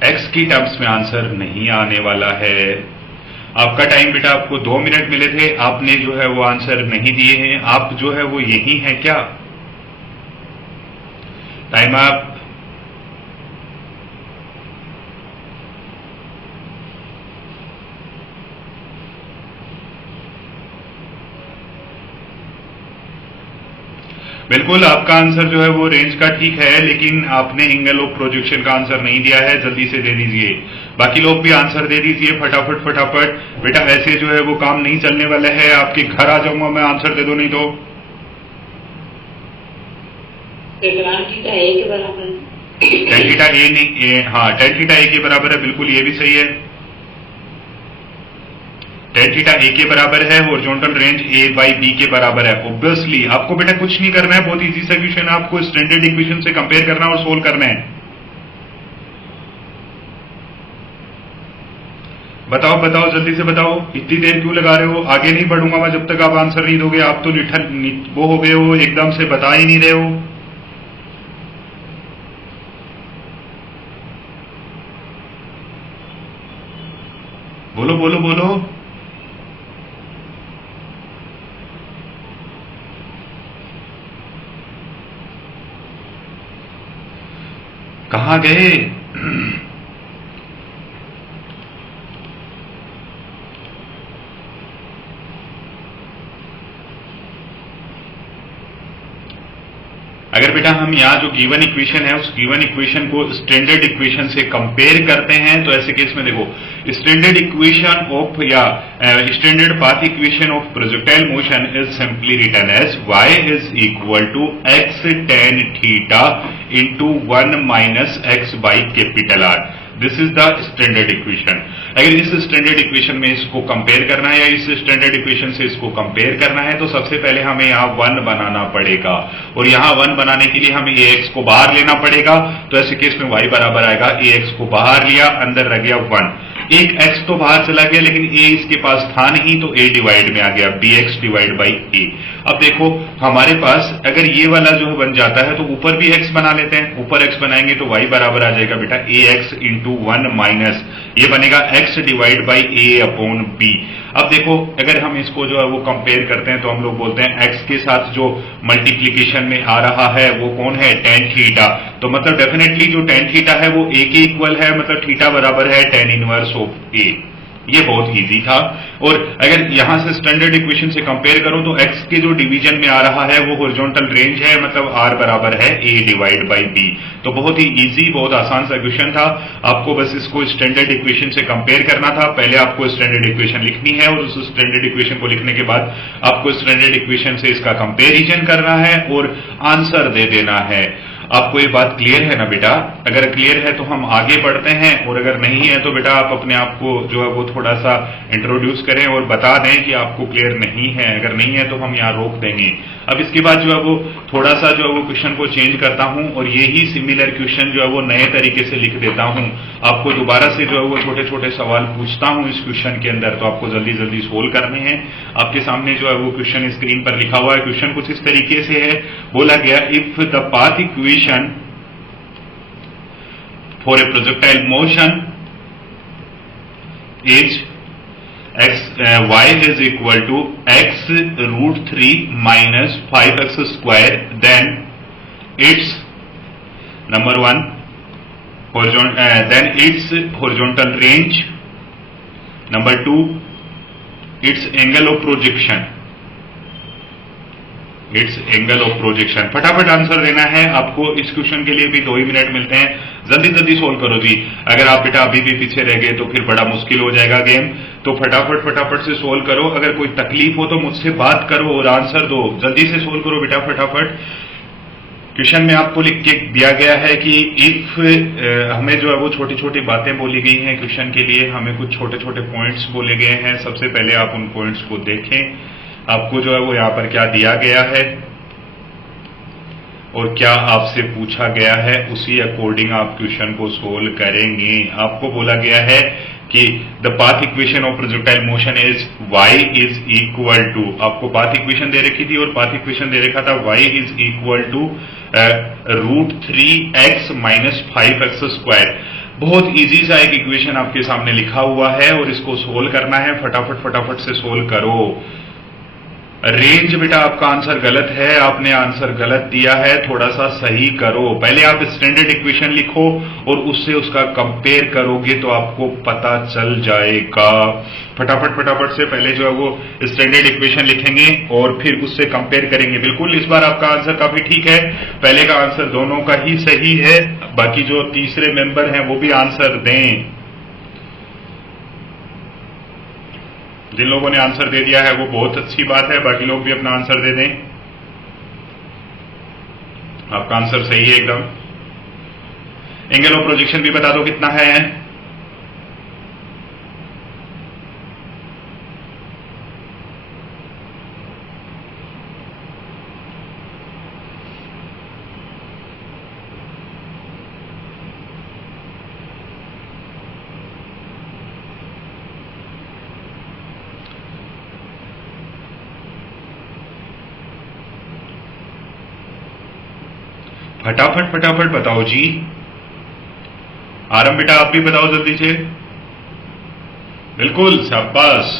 x की टर्म्स में आंसर नहीं आने वाला है। आपका टाइम बेटा, आपको 2 मिनट मिले थे, आपने जो है वो आंसर नहीं दिए हैं। आप जो है वो यही है क्या? टाइम आप बिल्कुल आपका आंसर जो है वो रेंज का ठीक है, लेकिन आपने एंगल ऑफ प्रोजेक्शन का आंसर नहीं दिया है। जल्दी से दे दीजिए। बाकी लोग भी आंसर दे दीजिए फटाफट। बेटा ऐसे जो है वो काम नहीं चलने वाला है। आपके घर आ जाऊंगा मैं, आंसर दे दो नहीं तो। tan थीटा a के बराबर है। tan थीटा a नहीं, हाँ tan थीटा a के बराबर है, बिल्कुल ये भी सही है। tan थीटा a के बराबर है, horizontal range a by b के बराबर है। ऑब्वियसली आपको बेटा कुछ नहीं करना है, बहुत इजी सा क्वेश्चन है। आपको स्टैंडर्ड इक्वेशन से कंपेयर करना और सोल्व करना है। बताओ जल्दी से बताओ। इतनी देर क्यों लगा रहे हो? आगे नहीं बढ़ूंगा मैं जब तक आप आंसर नहीं दोगे। आप तो वो हो गए हो, एकदम से बता ही नहीं रहे हो। बोलो। कहां गए? अगर बेटा हम यहाँ जो गिवन इक्वेशन है उस गिवन इक्वेशन को स्टैंडर्ड इक्वेशन से कंपेयर करते हैं, तो ऐसे केस में देखो, स्टैंडर्ड इक्वेशन ऑफ या standard path equation of projectile motion is simply written as y is equal to x tan theta into 1 minus x by capital R। This is the standard equation. अगर इस standard equation में इसको compare करना है या इस standard equation से इसको कंपेयर करना है, तो सबसे पहले हमें यहाँ 1 बनाना पड़ेगा, और यहाँ 1 बनाने के लिए हमें ax को बाहर लेना पड़ेगा। तो ऐसे केस में y बराबर आएगा, ax को बाहर लिया, अंदर रह गया 1। एक x तो बाहर चला गया, लेकिन a इसके पास था नहीं, तो a डिवाइड में आ गया, bx डिवाइड बाई a। अब देखो हमारे पास अगर ये वाला जो बन जाता है तो ऊपर भी x बना लेते हैं। ऊपर x बनाएंगे तो y बराबर आ जाएगा बेटा ax इंटू 1 माइनस ये बनेगा x divide by a upon b। अब देखो अगर हम इसको जो है वो कंपेयर करते हैं तो हम लोग बोलते हैं x के साथ जो मल्टीप्लीकेशन में आ रहा है वो कौन है? tan theta. तो मतलब डेफिनेटली जो tan थीटा है वो a के इक्वल है, मतलब थीटा बराबर है tan इनवर्स ऑफ a। ये बहुत इजी था। और अगर यहां से स्टैंडर्ड इक्वेशन से कंपेयर करो तो x के जो डिवीजन में आ रहा है वो हॉरिजॉन्टल रेंज है, मतलब r बराबर है a डिवाइड बाई b। तो बहुत ही इजी, बहुत आसान सा क्वेश्चन था। आपको बस इसको स्टैंडर्ड इक्वेशन से कंपेयर करना था। पहले आपको स्टैंडर्ड इक्वेशन लिखनी है और उस स्टैंडर्ड इक्वेशन को लिखने के बाद आपको स्टैंडर्ड इक्वेशन से इसका कंपेरिजन करना है और आंसर दे देना है। आपको ये बात क्लियर है ना बेटा? अगर क्लियर है तो हम आगे बढ़ते हैं, और अगर नहीं है तो बेटा आप अपने आप को जो है वो थोड़ा सा इंट्रोड्यूस करें और बता दें कि आपको क्लियर नहीं है। अगर नहीं है तो हम यहाँ रोक देंगे। अब इसके बाद जो है वो थोड़ा सा जो है वो क्वेश्चन को चेंज करता हूं और यही सिमिलर क्वेश्चन जो है वो नए तरीके से लिख देता हूं। आपको दोबारा से जो है वो छोटे छोटे सवाल पूछता हूं इस क्वेश्चन के अंदर, तो आपको जल्दी जल्दी सोल्व करने हैं। आपके सामने जो है वो क्वेश्चन स्क्रीन पर लिखा हुआ है। क्वेश्चन कुछ इस तरीके से है, बोला गया if the path equation for a projectile motion is y is equal to x root 3 minus 5x square, then its number one then its horizontal range, number two its angle of projection, फटाफट answer देना है आपको। इस question के लिए भी 2 ही minute मिलते हैं, जल्दी जल्दी सोल्व करो जी। अगर आप बेटा अभी भी पीछे रह गए तो फिर बड़ा मुश्किल हो जाएगा गेम। तो फटाफट से सोल्व करो। अगर कोई तकलीफ हो तो मुझसे बात करो और आंसर दो। जल्दी से सोल्व करो बेटा फटाफट। क्वेश्चन में आपको लिख के दिया गया है कि इफ हमें जो है वो छोटी छोटी बातें बोली गई हैं क्वेश्चन के लिए, हमें कुछ छोटे छोटे पॉइंट्स बोले गए हैं। सबसे पहले आप उन पॉइंट्स को देखें। आपको जो है वो यहां पर क्या दिया गया है और क्या आपसे पूछा गया है, उसी अकॉर्डिंग आप क्वेश्चन को सोल्व करेंगे। आपको बोला गया है कि the path equation of projectile motion is y is equal to, आपको पाथ इक्वेशन दे रखी थी और पाथ इक्वेशन दे रखा था y is equal to root 3x minus 5x square. बहुत इजी सा एक इक्वेशन आपके सामने लिखा हुआ है और इसको सोल्व करना है। फटाफट से सोल्व करो। रेंज बेटा आपका आंसर गलत है, आपने आंसर गलत दिया है, थोड़ा सा सही करो। पहले आप स्टैंडर्ड इक्वेशन लिखो और उससे उसका कंपेयर करोगे तो आपको पता चल जाएगा। फटाफट से पहले जो है वो स्टैंडर्ड इक्वेशन लिखेंगे और फिर उससे कंपेयर करेंगे। बिल्कुल इस बार आपका आंसर काफी ठीक है। पहले का आंसर दोनों का ही सही है। बाकी जो तीसरे मेंबर हैं वो भी आंसर दें। जिन लोगों ने आंसर दे दिया है वो बहुत अच्छी बात है, बाकी लोग भी अपना आंसर दे दें। आपका आंसर सही है एकदम। एंगल ऑफ प्रोजेक्शन भी बता दो कितना है। फटाफट बताओ जी। आरम बेटा आप भी बताओ जल्दी से। बिल्कुल शाबाश।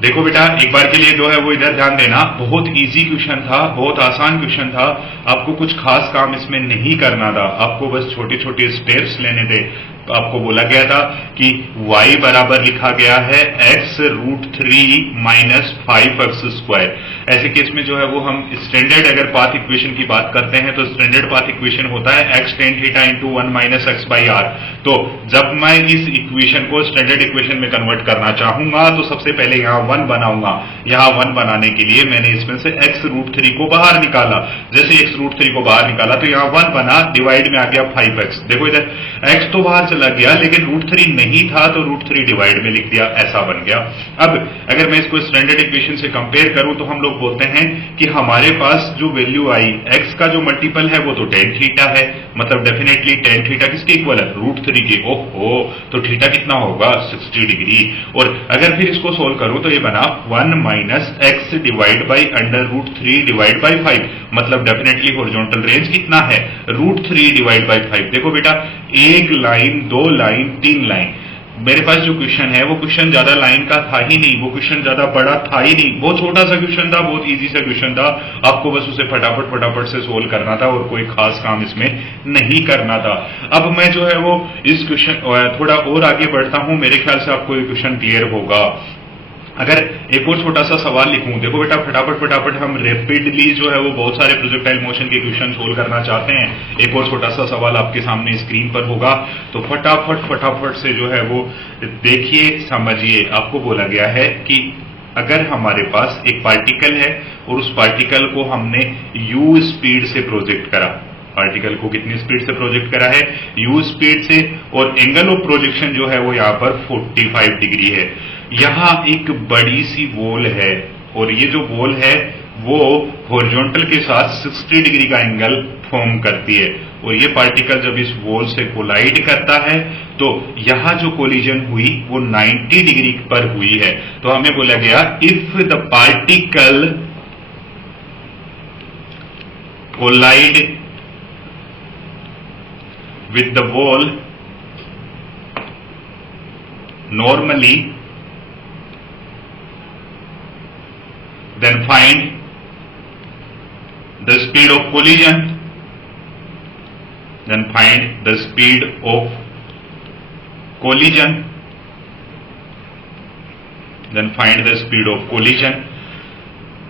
देखो बेटा एक बार के लिए जो है वो इधर ध्यान देना। बहुत इजी क्वेश्चन था, बहुत आसान क्वेश्चन था। आपको कुछ खास काम इसमें नहीं करना था, आपको बस छोटे छोटे स्टेप्स लेने थे। आपको बोला गया था कि y बराबर लिखा गया है x root 3 minus 5x square. ऐसे केस में जो है वो हम स्टैंडर्ड अगर पाथ इक्वेशन की बात करते हैं तो स्टैंडर्ड पाथ इक्वेशन होता है x tan theta into 1 minus x by R. तो जब मैं इस इक्वेशन को स्टैंडर्ड इक्वेशन में कन्वर्ट करना चाहूंगा तो सबसे पहले यहाँ 1 बनाऊंगा। यहाँ 1 बनाने के लिए मैंने इसमें से x रूट 3 को बाहर निकाला। जैसे x रूट 3 को बाहर निकाला तो यहाँ 1 बना, डिवाइड में आ गया 5x। देखो इधर x तो बाहर लग गया लेकिन रूट 3 नहीं था तो रूट 3 डिवाइड में लिख दिया, ऐसा बन गया। अब अगर मैं इसको स्टैंडर्ड इक्वेशन से कंपेयर करूं तो हम लोग बोलते हैं कि हमारे पास जो वैल्यू आई x का जो मल्टीपल है वो तो tan थीटा है, मतलब डेफिनेटली tan थीटा किसके इक्वल है? रूट 3 के। ओहो, तो थीटा कितना होगा? 60 डिग्री। और अगर फिर इसको सोल्व करूं तो ये बना 1 minus x divide by under root 3 divide by 5, मतलब डेफिनेटली हॉरिजॉन्टल रेंज कितना है? Root 3 divide by 5। देखो बेटा एक लाइन, 2 लाइन, 3 लाइन, मेरे पास जो क्वेश्चन है वो क्वेश्चन ज्यादा लाइन का था ही नहीं, वो क्वेश्चन ज्यादा बड़ा था ही नहीं, बहुत छोटा सा क्वेश्चन था, बहुत इजी सा क्वेश्चन था। आपको बस उसे फटाफट फटाफट से सोल्व करना था और कोई खास काम इसमें नहीं करना था। अब मैं जो है वो इस क्वेश्चन थोड़ा और आगे बढ़ता हूं, मेरे ख्याल से आपको ये क्वेश्चन क्लियर होगा। अगर एक और छोटा सा सवाल लिखूं, देखो बेटा फटाफट फटाफट हम रैपिडली जो है वो बहुत सारे प्रोजेक्टाइल मोशन के क्वेश्चन सोल्व करना चाहते हैं। एक और छोटा सा सवाल आपके सामने स्क्रीन पर होगा, तो फटाफट फटाफट से जो है वो देखिए, समझिए। आपको बोला गया है कि अगर हमारे पास एक पार्टिकल है और उस पार्टिकल को हमने u स्पीड से प्रोजेक्ट करा, पार्टिकल को कितनी स्पीड से प्रोजेक्ट करा है, u स्पीड से, और एंगल ऑफ प्रोजेक्शन जो है वो यहां पर 45 डिग्री है। यहां एक बड़ी सी वॉल है और ये जो वॉल है वो हॉरिजॉन्टल के साथ 60 डिग्री का एंगल फॉर्म करती है, और ये पार्टिकल जब इस वॉल से कोलाइड करता है तो यहां जो कोलिजन हुई वो 90 डिग्री पर हुई है। तो हमें बोला गया if the particle collide with the wall normally, then find the speed of collision, then find the speed of collision, then find the speed of collision।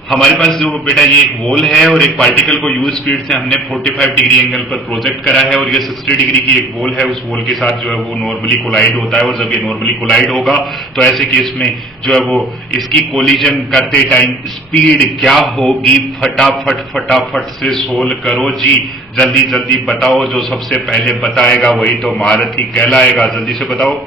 हमारे पास जो बेटा ये एक वॉल है और एक पार्टिकल को u स्पीड से हमने 45 डिग्री एंगल पर प्रोजेक्ट करा है, और ये 60 डिग्री की एक वॉल है, उस वॉल के साथ जो है वो नॉर्मली कोलाइड होता है, और जब ये नॉर्मली कोलाइड होगा तो ऐसे केस में जो है वो इसकी कोलिजन करते टाइम स्पीड क्या होगी। फटाफट फटाफट से सोल्व करो जी, जल्दी जल्दी बताओ, जो सबसे पहले बताएगा वही तो महारथी कहलाएगा। जल्दी से बताओ,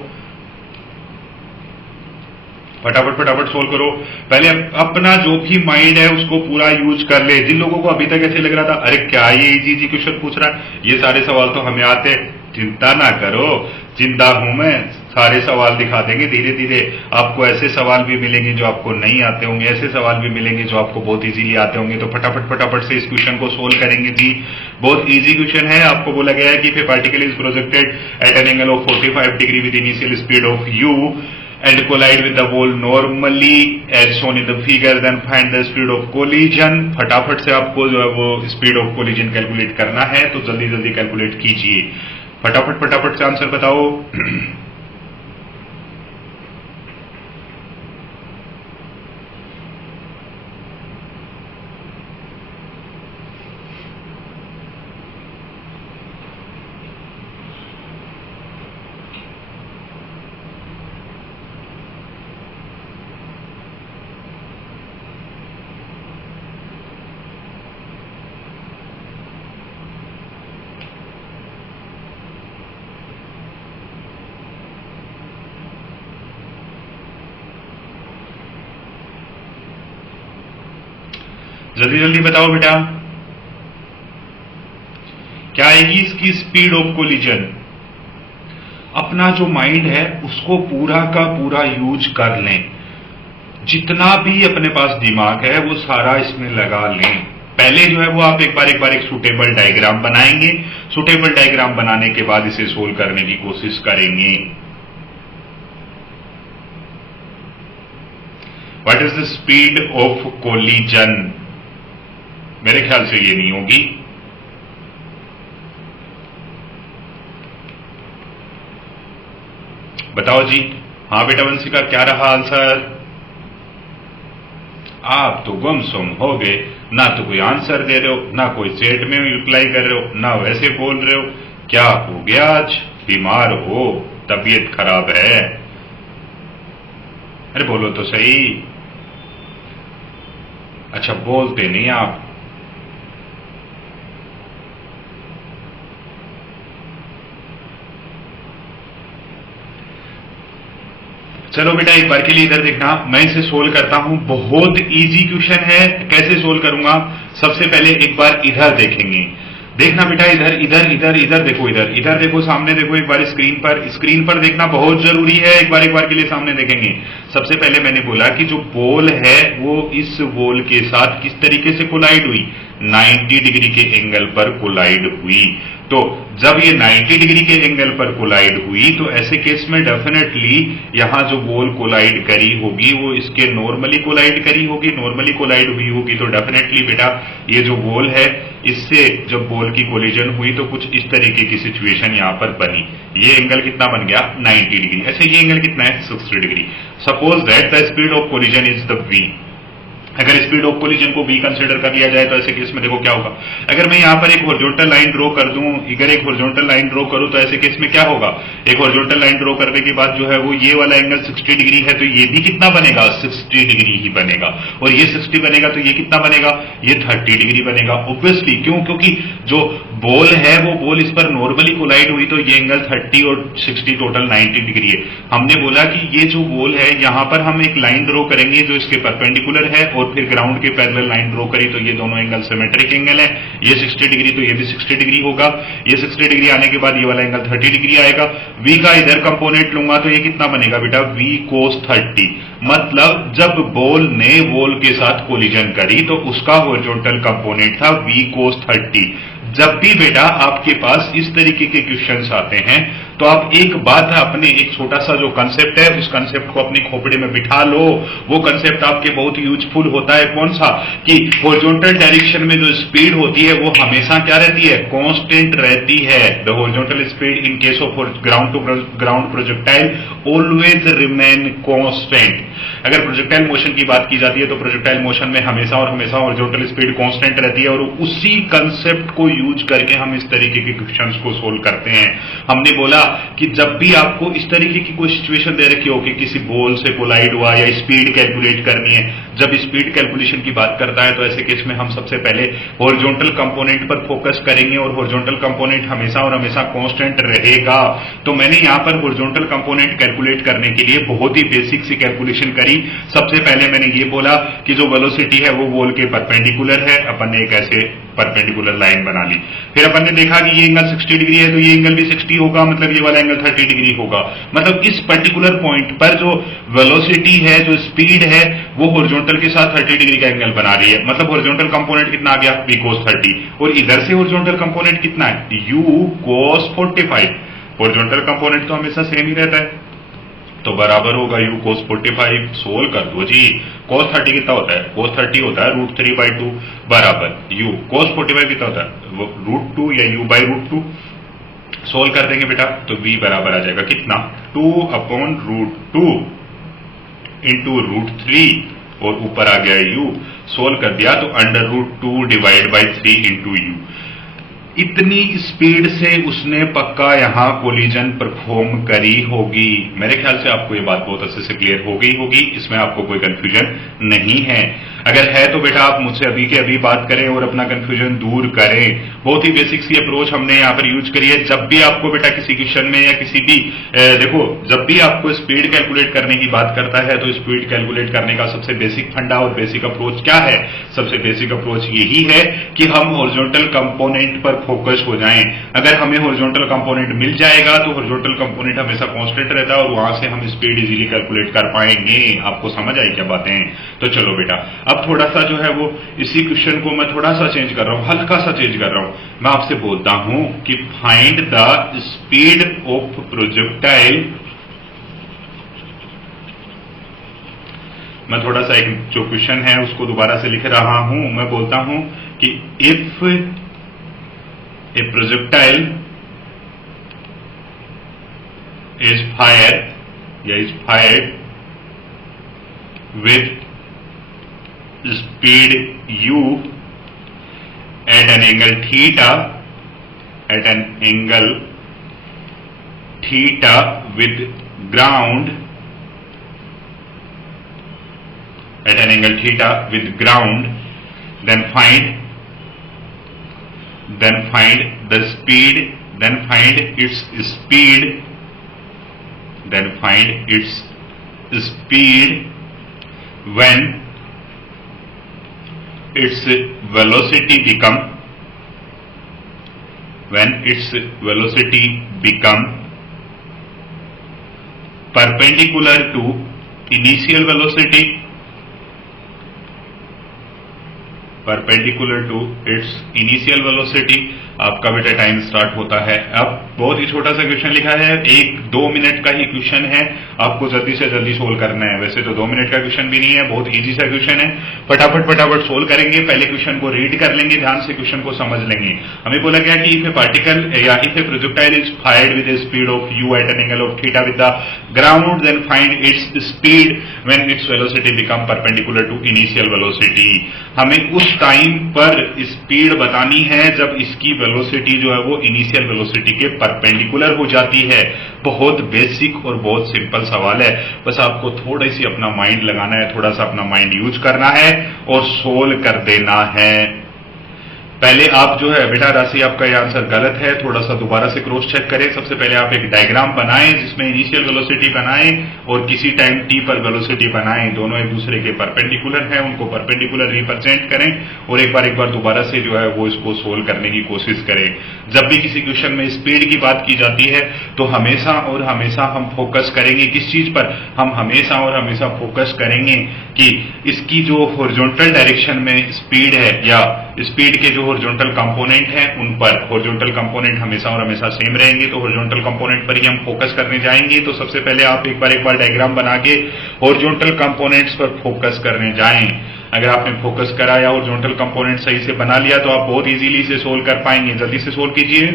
फटाफट फटाफट सोल्व करो। पहले अपना जो भी माइंड है उसको पूरा यूज कर ले। जिन लोगों को अभी तक ऐसे लग रहा था अरे क्या ये इजी इजी क्वेश्चन पूछ रहा है, ये सारे सवाल तो हमें आते, चिंता ना करो, चिंता हूं मैं, सारे सवाल दिखा देंगे धीरे धीरे। आपको ऐसे सवाल भी मिलेंगे जो आपको नहीं आते होंगे, ऐसे सवाल भी मिलेंगे जो आपको बहुत इजीली आते होंगे। तो फटाफट फटाफट से इस क्वेश्चन को सोल्व करेंगे जी। बहुत इजी क्वेश्चन है। आपको बोला गया है कि if a particle is projected at an angle of 45 degree with initial speed of u and collide with the wall normally as shown in the figure, then find the speed of collision। फटाफट से आपको जो है वो speed of collision calculate करना है, तो जल्दी जल्दी कैलकुलेट कीजिए। फटाफट फटाफट से आंसर बताओ। जल्दी जल्दी बताओ बेटा, क्या आएगी इसकी स्पीड ऑफ कोलिजन। अपना जो माइंड है उसको पूरा का पूरा यूज कर लें, जितना भी अपने पास दिमाग है वो सारा इसमें लगा लें। पहले जो है वो आप एक बार एक सुटेबल डायग्राम बनाएंगे, सुटेबल डायग्राम बनाने के बाद इसे सोल्व करने की कोशिश करेंगे। What is the speed of collision. मेरे ख्याल से ये नहीं होगी। बताओ जी। हाँ बेटा वंशिका, क्या रहा आंसर। आप तो गुमसुम हो गए, ना तो कोई आंसर दे रहे हो, ना कोई चैट में रिप्लाई कर रहे हो, ना वैसे बोल रहे हो। क्या हो गया आज, बीमार हो, तबीयत खराब है। अरे बोलो तो सही। अच्छा बोलते नहीं आप। चलो बेटा एक बार के लिए इधर देखना, मैं इसे सोल्व करता हूं। बहुत इजी क्वेश्चन है। कैसे सोल्व करूंगा, सबसे पहले एक बार इधर देखेंगे। देखना बेटा इधर इधर इधर इधर देखो, इधर देखो, सामने देखो एक बार स्क्रीन पर देखना बहुत जरूरी है। एक बार के लिए सामने देखेंगे। सबसे पहले मैंने बोला कि जो बॉल है वो इस बॉल के साथ किस तरीके से कोलाइड हुई, 90 डिग्री के एंगल पर कोलाइड हुई। तो जब ये 90 डिग्री के एंगल पर कोलाइड हुई तो ऐसे केस में डेफिनेटली यहां जो बॉल कोलाइड करी होगी वो इसके नॉर्मली कोलाइड करी होगी, नॉर्मली कोलाइड हुई होगी तो डेफिनेटली बेटा ये जो बॉल है इससे जब बॉल की कोलिजन हुई तो कुछ इस तरीके की सिचुएशन यहां पर बनी। ये एंगल कितना बन गया 90 डिग्री। ऐसे ये एंगल कितना है 60 degree. Suppose that the speed of collision is the v। अगर स्पीड ऑफ कोलिजन को v कंसीडर कर लिया जाए तो ऐसे केस में देखो क्या होगा। अगर मैं यहां पर एक हॉरिजॉन्टल लाइन ड्रॉ कर दूं, अगर एक हॉरिजॉन्टल लाइन ड्रॉ करूं तो ऐसे केस में क्या होगा, एक हॉरिजॉन्टल लाइन ड्रॉ करने के बाद जो है वो ये वाला एंगल 60 डिग्री है तो ये भी कितना बनेगा 60 डिग्री ही बनेगा, और ये 60 बनेगा तो ये कितना बनेगा, ये 30 डिग्री बनेगा। ऑब्वियसली क्यों, क्योंकि जो बॉल है वो बॉल इस पर नॉर्मली कोलाइड हुई तो ये एंगल 30 और 60 टोटल 90 डिग्री है। हमने बोला कि ये जो बॉल है यहां पर हम एक लाइन ड्रॉ करेंगे जो इसके परपेंडिकुलर है और फिर ग्राउंड के पैरेलल लाइन ड्रॉ करी तो ये दोनों एंगल सिमेट्रिक एंगल है। ये 60 डिग्री तो ये भी 60 डिग्री होगा। ये 60 डिग्री आने के बाद ये वाला एंगल 30 डिग्री आएगा। v का इधर कंपोनेंट लूंगा तो ये कितना बनेगा बेटा v cos 30। मतलब जब बॉल ने बॉल के साथ कोलिजन करी तो उसका हॉरिजॉन्टल कंपोनेंट था v cos 30। जब भी बेटा आपके पास इस तरीके के क्वेश्चंस आते हैं तो आप एक बात अपने एक छोटा सा जो कंसेप्ट है उस कंसेप्ट को अपनी खोपड़ी में बिठा लो। वो कंसेप्ट आपके बहुत यूजफुल होता है। कौन सा, कि हॉरिजॉन्टल डायरेक्शन में जो स्पीड होती है वो हमेशा क्या रहती है, कांस्टेंट रहती है। The horizontal speed in case of ground to ground projectile always remain constant. अगर प्रोजेक्टाइल मोशन की बात की जाती है तो प्रोजेक्टाइल मोशन में हमेशा और हमेशा हॉरिजॉन्टल स्पीड कांस्टेंट रहती है और उसी कंसेप्ट को यूज करके हम इस तरीके के क्वेश्चंस को सोल्व करते हैं। हमने बोला कि जब भी आपको इस तरीके की कोई सिचुएशन दे रखी हो कि किसी बॉल से कोलाइड हुआ या स्पीड कैलकुलेट करनी है, जब स्पीड कैलकुलेशन की बात करता है तो ऐसे केस में हम सबसे पहले हॉरिजॉन्टल कंपोनेंट पर फोकस करेंगे और हॉरिजॉन्टल कंपोनेंट हमेशा और हमेशा कांस्टेंट रहेगा। तो मैंने यहां पर हॉरिजॉन्टल कंपोनेंट कैलकुलेट करने के लिए बहुत ही बेसिक सी कैलकुलेशन करी। सबसे पहले मैंने ये बोला कि जो वेलोसिटी है वो बॉल के परपेंडिकुलर है, अपन ने एक ऐसे परपेंडिकुलर लाइन बना ली। फिर अपन ने देखा कि ये एंगल 60 डिग्री है तो ये एंगल भी 60 होगा, मतलब ये वाला एंगल 30 डिग्री होगा। मतलब इस पर्टिकुलर पॉइंट पर जो वेलोसिटी है, जो स्पीड है, वो हॉरिजॉन्टल के साथ 30 डिग्री का एंगल बना रही है। मतलब हॉरिजॉन्टल कंपोनेंट कितना आ गया v cos 30 और इधर से हॉरिजॉन्टल कंपोनेंट कितना है u cos 45। हॉरिजॉन्टल कंपोनेंट तो हमेशा सेम ही रहता है तो बराबर होगा u cos 45। सोल्व कर दो जी। cos 30 कितना होता है, cos 30 होता है √3/2 बराबर u cos 45 कितना होता है √2 या u by √2। सोल्व कर देंगे बेटा तो v बराबर आ जाएगा कितना 2/√2 इंटू √3 और ऊपर आ गया u। सोल्व कर दिया तो √2 डिवाइड बाई 3 इंटू u। इतनी स्पीड से उसने पक्का यहां कोलिजन परफॉर्म करी होगी। मेरे ख्याल से आपको ये बात बहुत अच्छे से क्लियर हो गई होगी, इसमें आपको कोई कंफ्यूजन नहीं है। अगर है तो बेटा आप मुझसे अभी के अभी बात करें और अपना कंफ्यूजन दूर करें। बहुत ही बेसिक सी अप्रोच हमने यहां पर यूज करी है। जब भी आपको बेटा किसी क्वेश्चन में या किसी भी देखो, जब भी आपको स्पीड कैलकुलेट करने की बात करता है तो स्पीड कैलकुलेट करने का सबसे बेसिक फंडा और बेसिक अप्रोच क्या है, सबसे बेसिक अप्रोच यही है कि हम हॉरिजॉन्टल कंपोनेंट पर फोकस हो जाएं। अगर हमें हॉरिजॉन्टल कंपोनेंट मिल जाएगा तो हॉरिजॉन्टल कंपोनेंट हमेशा कांस्टेंट रहता है और वहां से हम स्पीड इजीली कैलकुलेट कर पाएंगे। आपको समझ आई क्या बातें? तो चलो बेटा अब थोड़ा सा जो है वो इसी क्वेश्चन को मैं थोड़ा सा चेंज कर रहा हूं, हल्का सा चेंज कर रहा हूं। मैं आपसे बोलता हूं कि find the speed of projectile. मैं थोड़ा सा एक जो क्वेश्चन है उसको दोबारा से लिख रहा हूं। मैं बोलता हूं कि if a projectile is fire या is fired with speed u at an angle theta with ground at an angle theta with ground, then find the speed, then find its speed, then find its speed when its velocity become perpendicular to initial velocity perpendicular to its initial velocity. आपका बेटा time start होता है। अब बहुत ही छोटा सा question लिखा है, 1-2 मिनट का ही क्वेश्चन है, आपको जल्दी से जल्दी सोल्व करना है। वैसे तो 2 मिनट का क्वेश्चन भी नहीं है, बहुत इजी सा क्वेश्चन है। फटाफट सोल्व करेंगे। पहले क्वेश्चन को रीड कर लेंगे, ध्यान से क्वेश्चन को समझ लेंगे। हमें बोला गया कि इफ ए पार्टिकल या if a projectile is fired with a speed of u at an angle of theta with the ground, then find its speed when its velocity become perpendicular to initial velocity. हमें उस time पर speed बतानी है जब इसकी velocity जो है वो इनिशियल वेलोसिटी के परपेंडिकुलर हो जाती है। बहुत बेसिक और बहुत सिंपल सवाल है, बस आपको थोड़ा सी अपना माइंड लगाना है, थोड़ा सा अपना माइंड यूज करना है और सोल्व कर देना है। पहले आप जो है बेटा राशि आपका ये आंसर गलत है, थोड़ा सा दोबारा से क्रॉस चेक करें। सबसे पहले आप एक डायग्राम बनाएं जिसमें इनिशियल वेलोसिटी बनाएं और किसी टाइम t पर वेलोसिटी बनाएं। दोनों एक दूसरे के परपेंडिकुलर हैं, उनको परपेंडिकुलर रिप्रेजेंट करें और एक बार दोबारा से जो है वो इसको सोल्व करने की कोशिश करें। जब भी किसी क्वेश्चन में स्पीड की बात की जाती है तो हमेशा और हमेशा हम फोकस करेंगे किस चीज पर? हम हमेशा और हमेशा फोकस करेंगे कि इसकी जो हॉरिजॉन्टल डायरेक्शन में स्पीड है या स्पीड के जो हॉरिजॉन्टल कंपोनेंट हैं उन पर। हॉरिजॉन्टल कंपोनेंट हमेशा और हमेशा सेम रहेंगे, तो हॉरिजॉन्टल कंपोनेंट पर ही हम फोकस करने जाएंगे। तो सबसे पहले आप एक बार डायग्राम बना के हॉरिजॉन्टल कंपोनेंट्स पर फोकस करने जाएं। अगर आपने फोकस करा या हॉरिजॉन्टल कंपोनेंट सही से बना लिया तो आप बहुत इजीली इसे सोल्व कर पाएंगे। जल्दी से सोल्व कीजिए,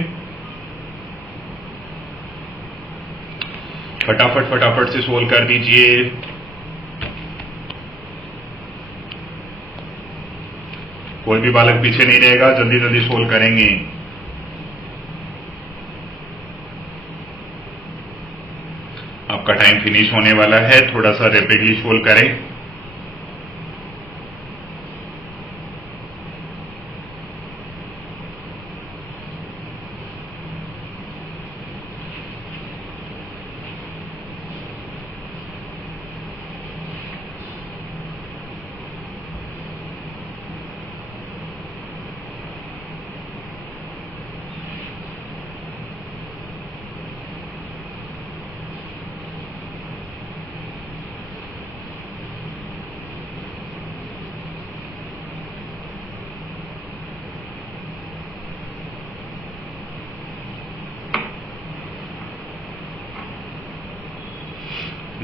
फटाफट से सोल्व कर दीजिए। कोई भी बालक पीछे नहीं रहेगा, जल्दी सोल्व करेंगे। आपका टाइम फिनिश होने वाला है, थोड़ा सा रैपिडली सोल्व करें।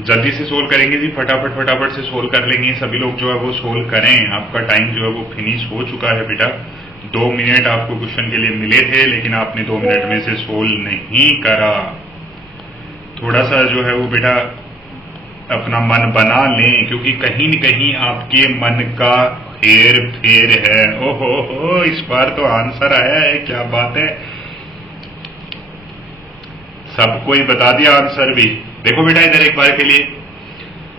जल्दी से सोल्व करेंगे जी, फटाफट से सोल्व कर लेंगे। सभी लोग जो है वो सोल्व करें। आपका टाइम जो है वो फिनिश हो चुका है बेटा। 2 मिनट आपको क्वेश्चन के लिए मिले थे, लेकिन आपने 2 मिनट में से सोल्व नहीं करा। थोड़ा सा जो है वो बेटा अपना मन बना लें, क्योंकि कहीं न कहीं आपके मन का हेर फेर है। ओहो, इस बार तो आंसर आया है, क्या बात है। सबको ही बता दिया आंसर भी। देखो बेटा इधर एक बार के लिए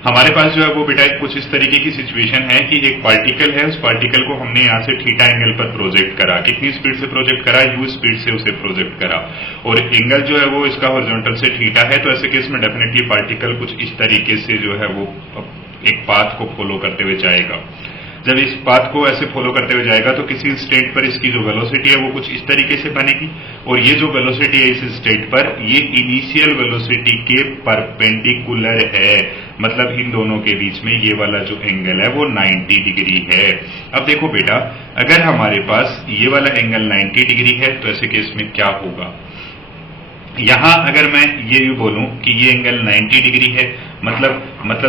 हमारे पास जो है वो बेटा कुछ इस तरीके की सिचुएशन है कि एक पार्टिकल है, उस पार्टिकल को हमने यहां से थीटा एंगल पर प्रोजेक्ट करा। कितनी स्पीड से प्रोजेक्ट करा? u स्पीड से उसे प्रोजेक्ट करा और एंगल जो है वो इसका हॉरिजॉन्टल से थीटा है। तो ऐसे केस में डेफिनेटली पार्टिकल कुछ इस तरीके से जो है वो एक पाथ को फॉलो करते हुए जाएगा। जब इस पाथ को ऐसे फॉलो करते हुए जाएगा तो किसी स्टेट पर इसकी जो वेलोसिटी है वो कुछ इस तरीके से बनेगी और ये जो वेलोसिटी है इस स्टेट पर ये इनिशियल वेलोसिटी के परपेंडिकुलर है। मतलब इन दोनों के बीच में ये वाला जो एंगल है वो 90 डिग्री है। अब देखो बेटा, अगर हमारे पास ये वाला एंगल 90 डिग्री है तो ऐसे केस में क्या होगा? यहां अगर मैं ये बोलूं कि ये एंगल 90 डिग्री है, मतलब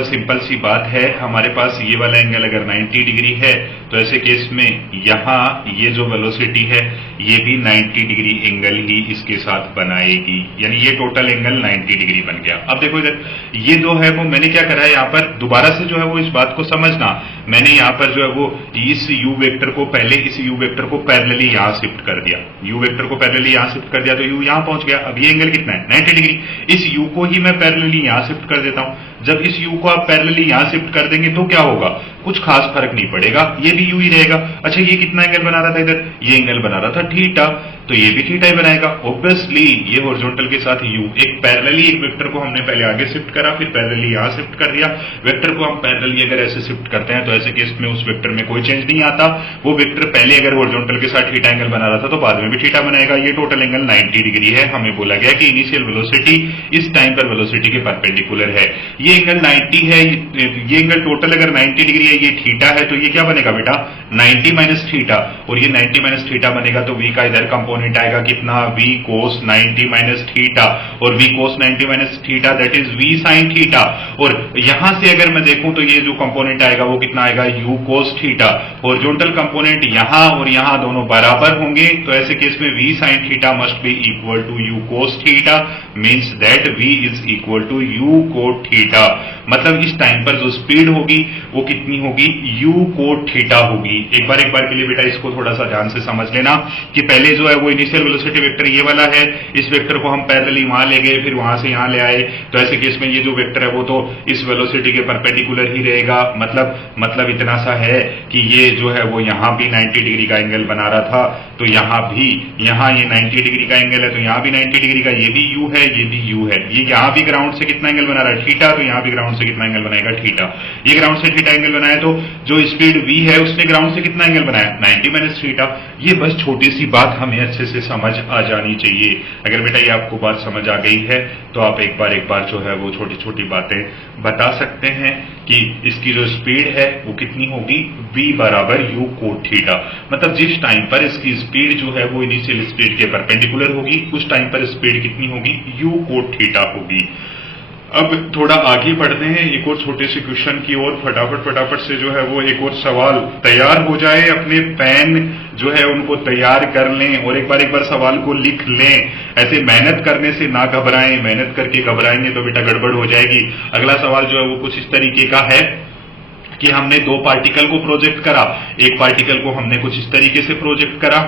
सिंपल सी बात है, हमारे पास ये वाला एंगल अगर 90 डिग्री है तो ऐसे केस में यहां ये जो वेलोसिटी है ये भी 90 डिग्री एंगल ही इसके साथ बनाएगी, यानी ये टोटल एंगल 90 डिग्री बन गया। अब देखो इधर ये जो है वो मैंने क्या करा है, यहां पर दोबारा से जो है वो इस बात को समझना, मैंने यहां पर जो है वो इस u वेक्टर को पहले इस u वेक्टर को पैरेलली यहां शिफ्ट कर दिया, u वेक्टर को पैरेलली यहां शिफ्ट कर दिया तो u यहां पहुंच गया। अब ये एंगल कितना है? 90 डिग्री। इस u को ही मैं पैरेलली यहां शिफ्ट कर देता हूं। जब इस u को आप पैरेलली यहां शिफ्ट कर देंगे तो क्या होगा? कुछ खास फर्क नहीं पड़ेगा, ये भी u ही रहेगा। अच्छा, ये कितना एंगल बना रहा था इधर? ये एंगल बना रहा था थीटा, तो ये भी थीटा ही बनाएगा। ऑब्वियसली ये हॉरिजॉन्टल के साथ u एक पैरेलली एक वेक्टर को हमने पहले आगे शिफ्ट करा, फिर पैरेलली यहां शिफ्ट कर दिया। वेक्टर को हम पैरेलली अगर ऐसे शिफ्ट करते हैं तो ऐसे केस में उस वेक्टर में कोई चेंज नहीं आता। वो वेक्टर पहले अगर हॉरिजॉन्टल के साथ थीटा एंगल बना रहा था तो बाद में भी थीटा बनाएगा। ये टोटल एंगल 90 डिग्री है। हमें बोला गया कि इनिशियल वेलोसिटी इस टाइम पर वेलोसिटी के परपेंडिकुलर है। ये ये एंगल 90 है, ये एंगल टोटल अगर 90 डिग्री है, ये थीटा है, तो ये क्या बनेगा बेटा 90 माइनस थीटा, और ये 90 माइनस थीटा बनेगा तो v का इधर कंपोनेंट आएगा कितना v cos 90 माइनस थीटा, और v cos 90 minus theta that is v sin theta. और यहां से अगर मैं देखूं तो ये जो कंपोनेंट आएगा वो कितना आएगा u cos theta. Horizontal component यहां और यहां दोनों बराबर होंगे, तो ऐसे केस में v sin theta must be equal to u cos theta, means that v is equal to u cot theta. मतलब इस टाइम पर जो स्पीड होगी वो कितनी होगी u cot थीटा होगी। एक बार के लिए बेटा इसको थोड़ा सा ध्यान से समझ लेना कि पहले जो है वो इनिशियल वेलोसिटी वेक्टर ये वाला है, इस वेक्टर को हम पैरेलली वहां ले गए, फिर वहां से यहां ले आए, तो ऐसे केस में ये जो वेक्टर है वो तो इस वेलोसिटी के परपेंडिकुलर ही रहेगा। मतलब इतना सा है कि ये जो है वो यहां भी 90 डिग्री का एंगल बना रहा था, तो यहां ये 90 डिग्री का एंगल है, तो यहां भी 90 डिग्री का, ये भी u है, ये भी u है। ये यहां भी ग्राउंड से कितना एंगल बना रहा है थीटा, तो यहां भी ग्राउंड से कितना एंगल बनाएगा थीटा। ये ग्राउंड से थीटा एंगल बनाया, तो जो स्पीड v है उसने ग्राउंड से कितना एंगल बनाया 90 माइनस थीटा। ये बस छोटी सी बात हमें अच्छे से समझ आ जानी चाहिए। अगर बेटा ये आपको बात समझ आ गई है तो आप एक बार जो है वो छोटी छोटी बातें बता सकते हैं कि इसकी जो स्पीड है वो कितनी होगी v बराबर u cot थीटा। मतलब जिस टाइम पर इसकी स्पीड जो है वो इनिशियल स्पीड के परपेंडिकुलर होगी, उस टाइम पर स्पीड कितनी होगी u cot थीटा होगी। अब थोड़ा आगे बढ़ते हैं एक और छोटे से क्वेश्चन की ओर। फटाफट से जो है वो एक और सवाल तैयार हो जाए, अपने पेन जो है उनको तैयार कर लें और एक बार सवाल को लिख लें। ऐसे मेहनत करने से ना घबराएं, मेहनत करके घबराएंगे तो बेटा गड़बड़ हो जाएगी। अगला सवाल जो है वो कुछ इस तरीके का है कि हमने दो पार्टिकल को प्रोजेक्ट करा, एक पार्टिकल को हमने कुछ इस तरीके से प्रोजेक्ट करा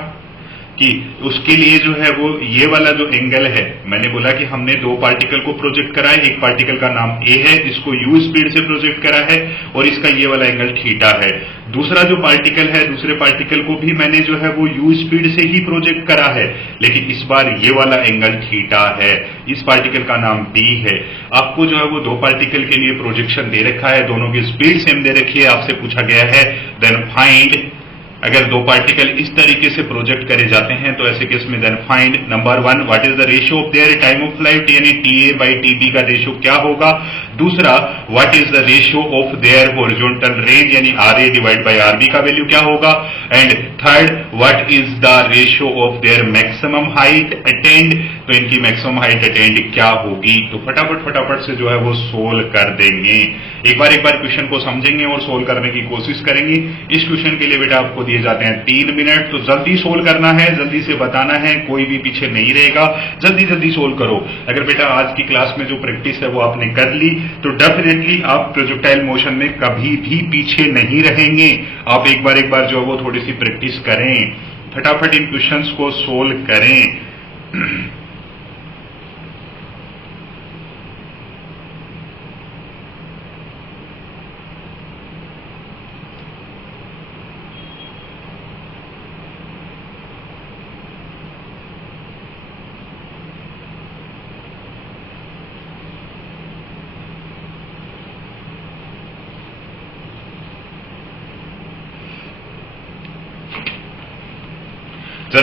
कि उसके लिए जो है वो ये वाला जो एंगल है, मैंने बोला कि हमने दो पार्टिकल को प्रोजेक्ट करा है, एक पार्टिकल का नाम a है, इसको u स्पीड से प्रोजेक्ट करा है और इसका ये वाला एंगल थीटा है। दूसरा जो पार्टिकल है, दूसरे पार्टिकल को भी मैंने जो है वो u स्पीड से ही प्रोजेक्ट करा है, लेकिन इस बार ये वाला एंगल थीटा है। इस पार्टिकल का नाम b है। आपको जो है वो दो पार्टिकल के लिए प्रोजेक्शन दे रखा है, दोनों की स्पीड सेम दे रखी है, आपसे पूछा गया है देन फाइंड। अगर दो पार्टिकल इस तरीके से प्रोजेक्ट करे जाते हैं तो ऐसे केस में then find number 1 what is the ratio of their time of flight, यानी TA बाई TB का रेशियो क्या होगा। दूसरा what is the ratio of their horizontal range, यानी RA डिवाइड बाई RB का वैल्यू क्या होगा। And third what is the ratio of their maximum height attained, तो इनकी मैक्सिमम हाइट अटेंड क्या होगी। तो फटाफट से जो है वो सोल्व कर देंगे। एक बार क्वेश्चन को समझेंगे और सोल्व करने की कोशिश करेंगे। इस क्वेश्चन के लिए बेटा आपको दिए जाते हैं 3 मिनट, तो जल्दी सोल्व करना है, जल्दी से बताना है, कोई भी पीछे नहीं रहेगा। जल्दी सोल्व करो। अगर बेटा आज की क्लास में जो प्रैक्टिस है वो आपने कर ली तो डेफिनेटली आप प्रोजेक्टाइल मोशन में कभी भी पीछे नहीं रहेंगे। आप एक बार जो है वो थोड़ी सी प्रैक्टिस करें, फटाफट इन क्वेश्चंस को सोल्व करें।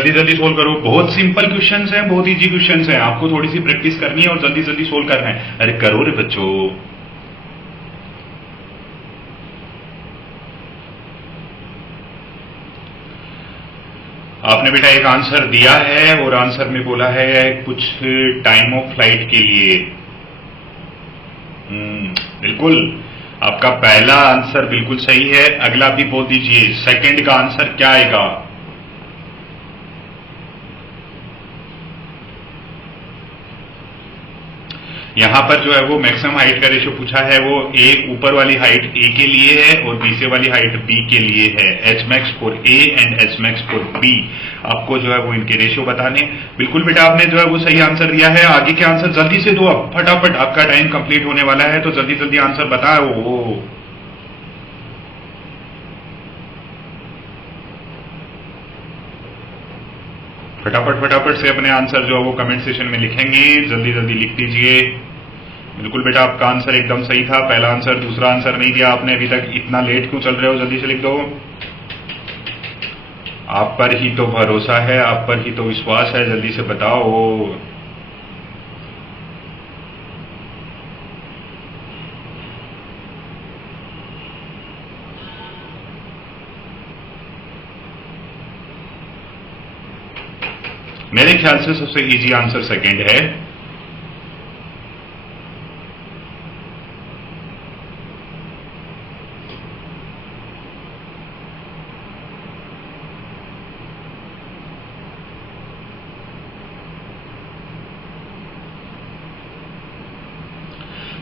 जल्दी सोल्व करो। बहुत सिंपल क्वेश्चंस हैं, बहुत इजी क्वेश्चंस हैं। आपको थोड़ी सी प्रैक्टिस करनी है और जल्दी सोल्व करना है। अरे करो रे बच्चों। आपने बेटा एक आंसर दिया है और आंसर में बोला है कुछ टाइम ऑफ फ्लाइट के लिए। बिल्कुल आपका पहला आंसर बिल्कुल सही है। अगला भी बोल दीजिए, सेकंड का आंसर क्या आएगा। यहां पर जो है वो मैक्सिमम हाइट का रेशियो पूछा है, वो A ऊपर वाली हाइट A के लिए है और नीचे वाली हाइट B के लिए है। Hmax for A and Hmax for B। आपको जो है वो इनके रेशियो बताने। बिल्कुल बेटा आपने जो है वो सही आंसर दिया है। आगे के आंसर जल्दी से दो, अब फटाफट, आपका टाइम कंप्लीट होने वाला है, तो जल्दी आंसर बताओ। फटाफट से अपने आंसर जो है वो कमेंट सेशन में लिखेंगे। जल्दी लिख दीजिए। बिल्कुल बेटा आपका आंसर एकदम सही था, पहला आंसर। दूसरा आंसर नहीं दिया आपने अभी तक, इतना लेट क्यों चल रहे हो, जल्दी से लिख दो। आप पर ही तो भरोसा है, आप पर ही तो विश्वास है, जल्दी से बताओ। मेरे ख्याल से सबसे इजी आंसर सेकंड है।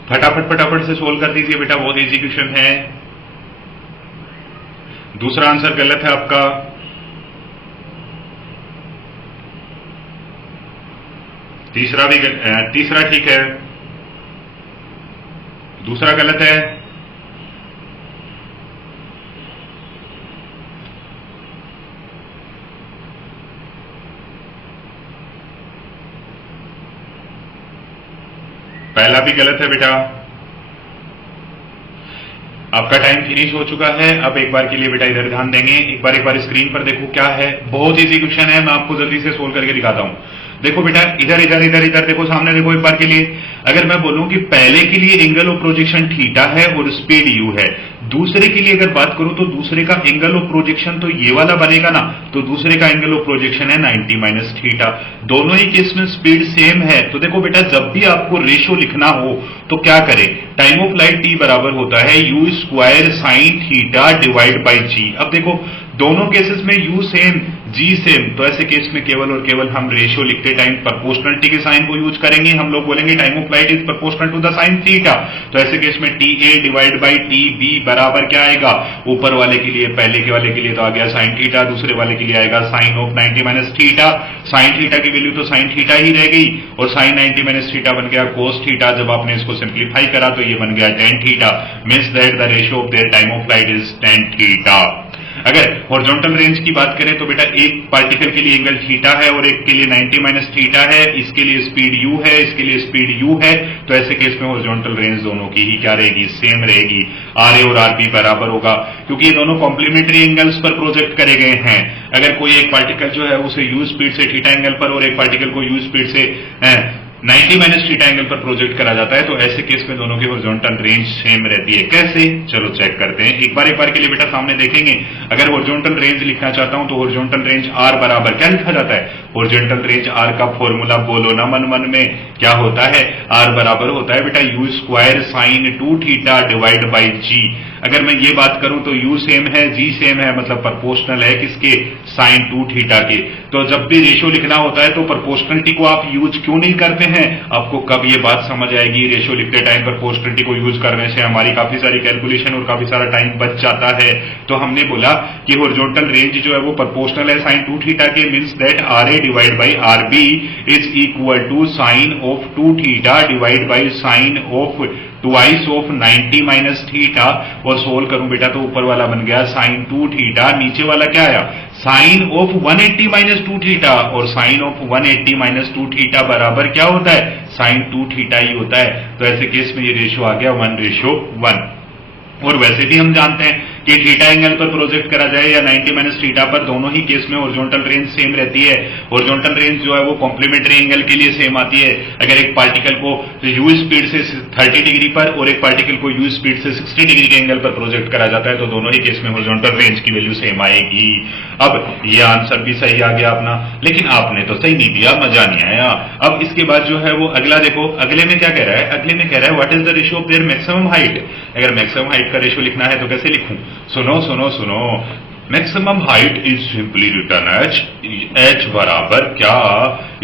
फटाफट फटाफट से सोल्व कर दीजिए बेटा, बहुत इजी क्वेश्चन है। दूसरा आंसर गलत है आपका। तीसरा ठीक है, दूसरा गलत है। पहला भी गलत है बेटा। आपका टाइम फिनिश हो चुका है। अब एक बार के लिए बेटा इधर ध्यान देंगे, एक बार स्क्रीन पर देखो क्या है। बहुत इजी क्वेश्चन है, मैं आपको जल्दी से सोल्व करके दिखाता हूं। देखो बेटा इधर इधर इधर इधर देखो, सामने देखो एक बार के लिए। अगर मैं बोलूं कि पहले के लिए एंगल ऑफ प्रोजेक्शन थीटा है और स्पीड यू है, दूसरे के लिए अगर बात करूं तो दूसरे का एंगल ऑफ प्रोजेक्शन तो ये वाला बनेगा ना, तो दूसरे का एंगल ऑफ प्रोजेक्शन है 90 माइनस थीटा। दोनों ही केस में स्पीड सेम है। तो देखो बेटा जब भी आपको रेशियो लिखना हो तो क्या करें, टाइम ऑफ लाइट टी बराबर होता है u square sine theta divide by g. अब देखो दोनों केसेस में u सेम g सेम, तो ऐसे केस में केवल और केवल हम रेशियो लिखते टाइम प्रोपोर्शनलिटी के साइन को यूज करेंगे। हम लोग बोलेंगे time of flight is proportional to the sine theta. तो ऐसे केस में T A divide by T B बराबर क्या आएगा, ऊपर वाले के लिए पहले के वाले के लिए तो आ गया साइन थीटा, दूसरे वाले के लिए आएगा sine of 90 minus theta. Sine theta की वैल्यू तो साइन थीटा ही रह गई और साइन 90 माइनस थीटा बन गया कोस थीटा। जब आपने इसको सिंप्लीफाई करा तो ये बन गया tan theta. Means that the ratio of their time of flight is tan theta. अगर हॉरिजॉन्टल रेंज की बात करें तो बेटा एक पार्टिकल के लिए एंगल थीटा है और एक के लिए 90 माइनस थीटा है, इसके लिए स्पीड u है, इसके लिए स्पीड u है। तो ऐसे केस में हॉरिजॉन्टल रेंज दोनों की ही क्या रहेगी, सेम रहेगी। RA और RB बराबर होगा क्योंकि ये दोनों कॉम्प्लीमेंट्री एंगल्स पर प्रोजेक्ट करे गए हैं। अगर कोई एक पार्टिकल जो है उसे u स्पीड से थीटा एंगल पर और एक पार्टिकल को u स्पीड से 90 माइनस थीटा एंगल पर प्रोजेक्ट करा जाता है, तो ऐसे केस में दोनों की हॉरिजॉन्टल रेंज सेम रहती है। कैसे, चलो चेक करते हैं। एक बार के लिए बेटा सामने देखेंगे। अगर हॉरिजॉन्टल रेंज लिखना चाहता हूं तो हॉरिजॉन्टल रेंज R बराबर क्या लिखा जाता है, हॉरिजॉन्टल रेंज R का फॉर्मूला बोलो ना मन में, क्या होता है, R बराबर होता है बेटा u square sine 2 theta divide by g. अगर मैं ये बात करूं तो u सेम है, g सेम है, मतलब प्रोपोर्शनल है किसके, साइन 2 थीटा के। तो जब भी रेशियो लिखना होता है तो प्रोपोर्शनलिटी को आप यूज क्यों नहीं करते हैं, आपको कब ये बात समझ आएगी। रेशियो लिखते टाइम प्रोपोर्शनलिटी को यूज करने से हमारी काफी सारी कैलकुलेशन और काफी सारा टाइम बच जाता है। तो हमने बोला कि हॉरिजॉन्टल रेंज जो है वो प्रोपोर्शनल है साइन 2 थीटा के। Means that RA divide by RB is equal to sine of 2 theta divide by sine of twice of 90 minus theta. और सोल्व करूं बेटा तो ऊपर वाला बन गया साइन 2 थीटा, नीचे वाला क्या आया, साइन ऑफ 180 माइनस 2 थीटा। और साइन ऑफ 180 माइनस 2 थीटा बराबर क्या होता है, साइन 2 थीटा ही होता है। तो ऐसे केस में ये रेशियो आ गया 1:1। और वैसे भी हम जानते हैं कि थीटा एंगल पर प्रोजेक्ट करा जाए या 90 माइनस थीटा पर, दोनों ही केस में हॉरिजॉन्टल रेंज सेम रहती है। हॉरिजॉन्टल रेंज जो है वो कॉम्प्लीमेंट्री एंगल के लिए सेम आती है। अगर एक पार्टिकल को u स्पीड से 30 डिग्री पर और एक पार्टिकल को u स्पीड से 60 डिग्री के एंगल पर प्रोजेक्ट करा जाता है तो दोनों ही केस में हॉरिजॉन्टल रेंज की वैल्यू सेम आएगी। अब ये आंसर भी सही आ गया अपना, लेकिन आपने तो सही नहीं दिया, मजा नहीं आया। अब इसके बाद जो है वो अगला देखो, अगले में क्या कह रहा है, अगले में कह रहा है what is the ratio of their maximum height. अगर मैक्सिमम हाइट का रेशियो लिखना है तो कैसे लिखूं, सुनो सुनो सुनो। Maximum height is simply return H बराबर क्या,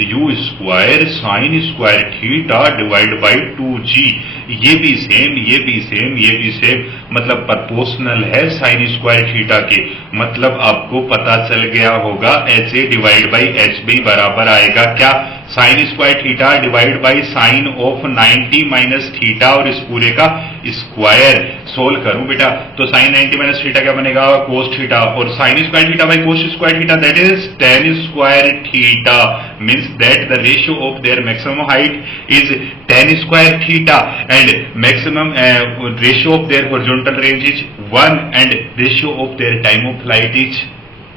u square sine square theta divide by 2g। ये भी सेम, ये भी सेम, ये भी सेम, मतलब प्रोपोर्शनल है साइन स्क्वायर थीटा के। मतलब आपको पता चल गया होगा H A divide by H B बराबर आएगा क्या, sine square theta divide by sine of 90 minus theta और इस पूरे का स्क्वायर। सोल्व करूं बेटा तो साइन 90 माइनस थीटा क्या बनेगा, कोस थीटा, और sign square theta by cos square theta that is tan square theta. Means that the ratio of their maximum height is tan square theta and maximum ratio of their horizontal range is 1 and ratio of their time of flight is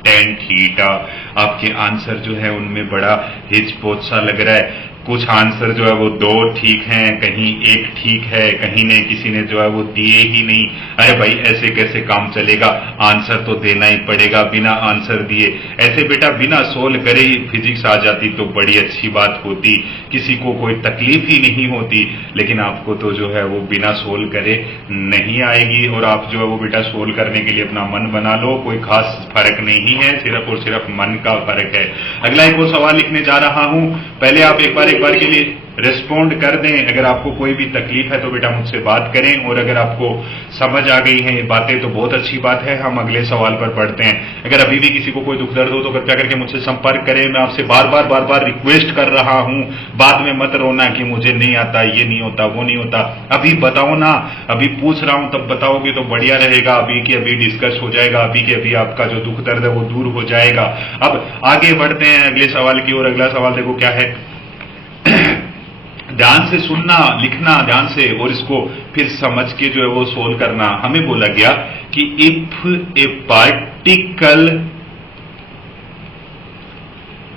tan theta. आपके answer जो है उनमें बड़ा हिचपोच सा लग रहा है, कुछ आंसर जो है वो 2 ठीक हैं, कहीं 1 ठीक है, कहीं ने किसी ने जो है वो दिए ही नहीं। अरे भाई ऐसे कैसे काम चलेगा, आंसर तो देना ही पड़ेगा बिना आंसर दिए। ऐसे बेटा बिना सोल्व करे ही फिजिक्स आ जाती तो बड़ी अच्छी बात होती, किसी को कोई तकलीफ ही नहीं होती। लेकिन आपको तो जो है वो बिना सोल्व करे नहीं आएगी, और आप जो है वो बेटा सोल्व करने के लिए अपना मन बना लो, कोई खास फर्क नहीं है, सिर्फ और सिर्फ मन का फर्क है। अगला एक और सवाल लिखने जा रहा हूं, पहले आप एक बार के लिए रिस्पोंड कर दें। अगर आपको कोई भी तकलीफ है तो बेटा मुझसे बात करें, और अगर आपको समझ आ गई हैं ये बातें तो बहुत अच्छी बात है। हम अगले सवाल पर बढ़ते हैं। अगर अभी भी किसी को कोई दुख दर्द हो तो कृपया करके मुझसे संपर्क करें। मैं आपसे बार बार रिक्वेस्ट कर रहा हूं, बाद में मत रोना कि मुझे नहीं आता, ये नहीं होता, वो नहीं होता। अभी बताओ ना, अभी पूछ रहा हूं तब बताओगे तो बढ़िया रहेगा। अभी के अभी डिस्कस हो जाएगा, अभी के अभी आपका जो दुख दर्द है वो दूर हो जाएगा। अब आगे बढ़ते हैं अगले सवाल की ओर। अगला सवाल देखो क्या है, ध्यान से सुनना, लिखना ध्यान से, और इसको फिर समझ के जो है वो सोल्व करना। हमें बोला गया कि if a particle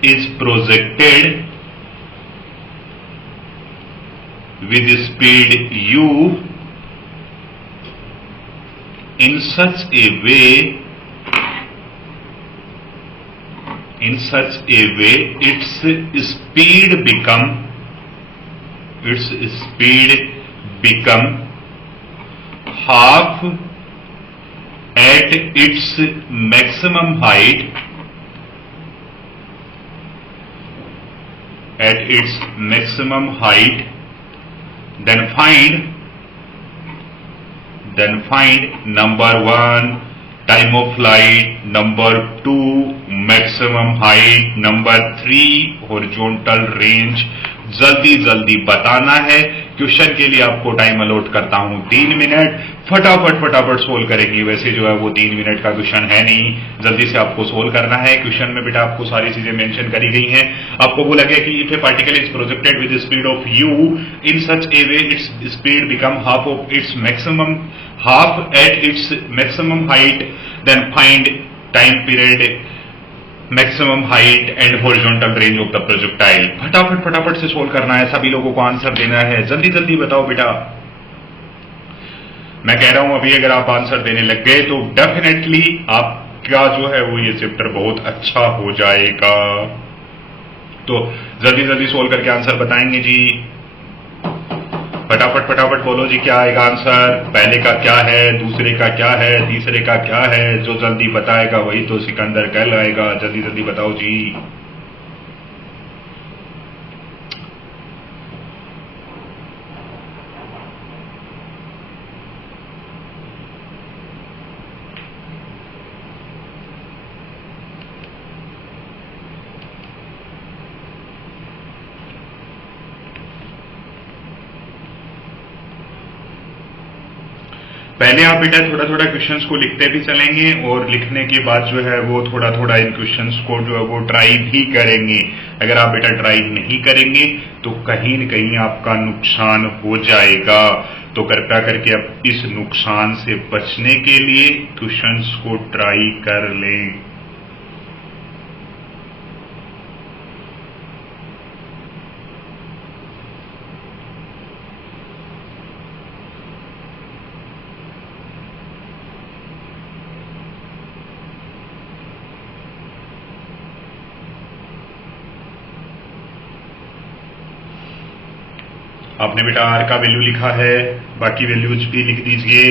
is projected with speed u in such a way its speed become half at its maximum height, then find number 1 time of flight, number 2 maximum height, number 3 horizontal range। जल्दी बताना है। Question के लिए आपको time allot करता हूं 3 minute. फटाफट solve करेंगे। वैसे जो है वो 3 मिनट का क्वेश्चन है नहीं, जल्दी से आपको सोल्व करना है। क्वेश्चन में बेटा आपको सारी चीजें मेंशन करी गई हैं। आपको बोला गया कि if a particle is projected with speed of u in such a way its speed become half at its maximum height, then find time period, maximum height and horizontal range of the projectile. फटाफट से solve करना है, सभी लोगों को answer देना है। जल्दी बताओ बेटा। मैं कह रहा हूं अभी अगर आप आंसर देने लग गए तो डेफिनेटली आपका जो है वो ये चैप्टर बहुत अच्छा हो जाएगा। तो जल्दी सोल्व करके आंसर बताएंगे जी। फटाफट बोलो जी, क्या आएगा आंसर? पहले का क्या है, दूसरे का क्या है, तीसरे का क्या है? जो जल्दी बताएगा वही तो सिकंदर कहलाएगा। जल्दी बताओ जी। पहले आप बेटा थोड़ा क्वेश्चंस को लिखते भी चलेंगे, और लिखने के बाद जो है वो थोड़ा इन क्वेश्चंस को जो है वो ट्राई भी करेंगे। अगर आप बेटा ट्राई नहीं करेंगे तो कहीं न कहीं आपका नुकसान हो जाएगा। तो कृपया करके अब इस नुकसान से बचने के लिए क्वेश्चंस को ट्राई कर लें। आपने बेटा आर का वैल्यू लिखा है, बाकी वैल्यूज भी लिख दीजिए।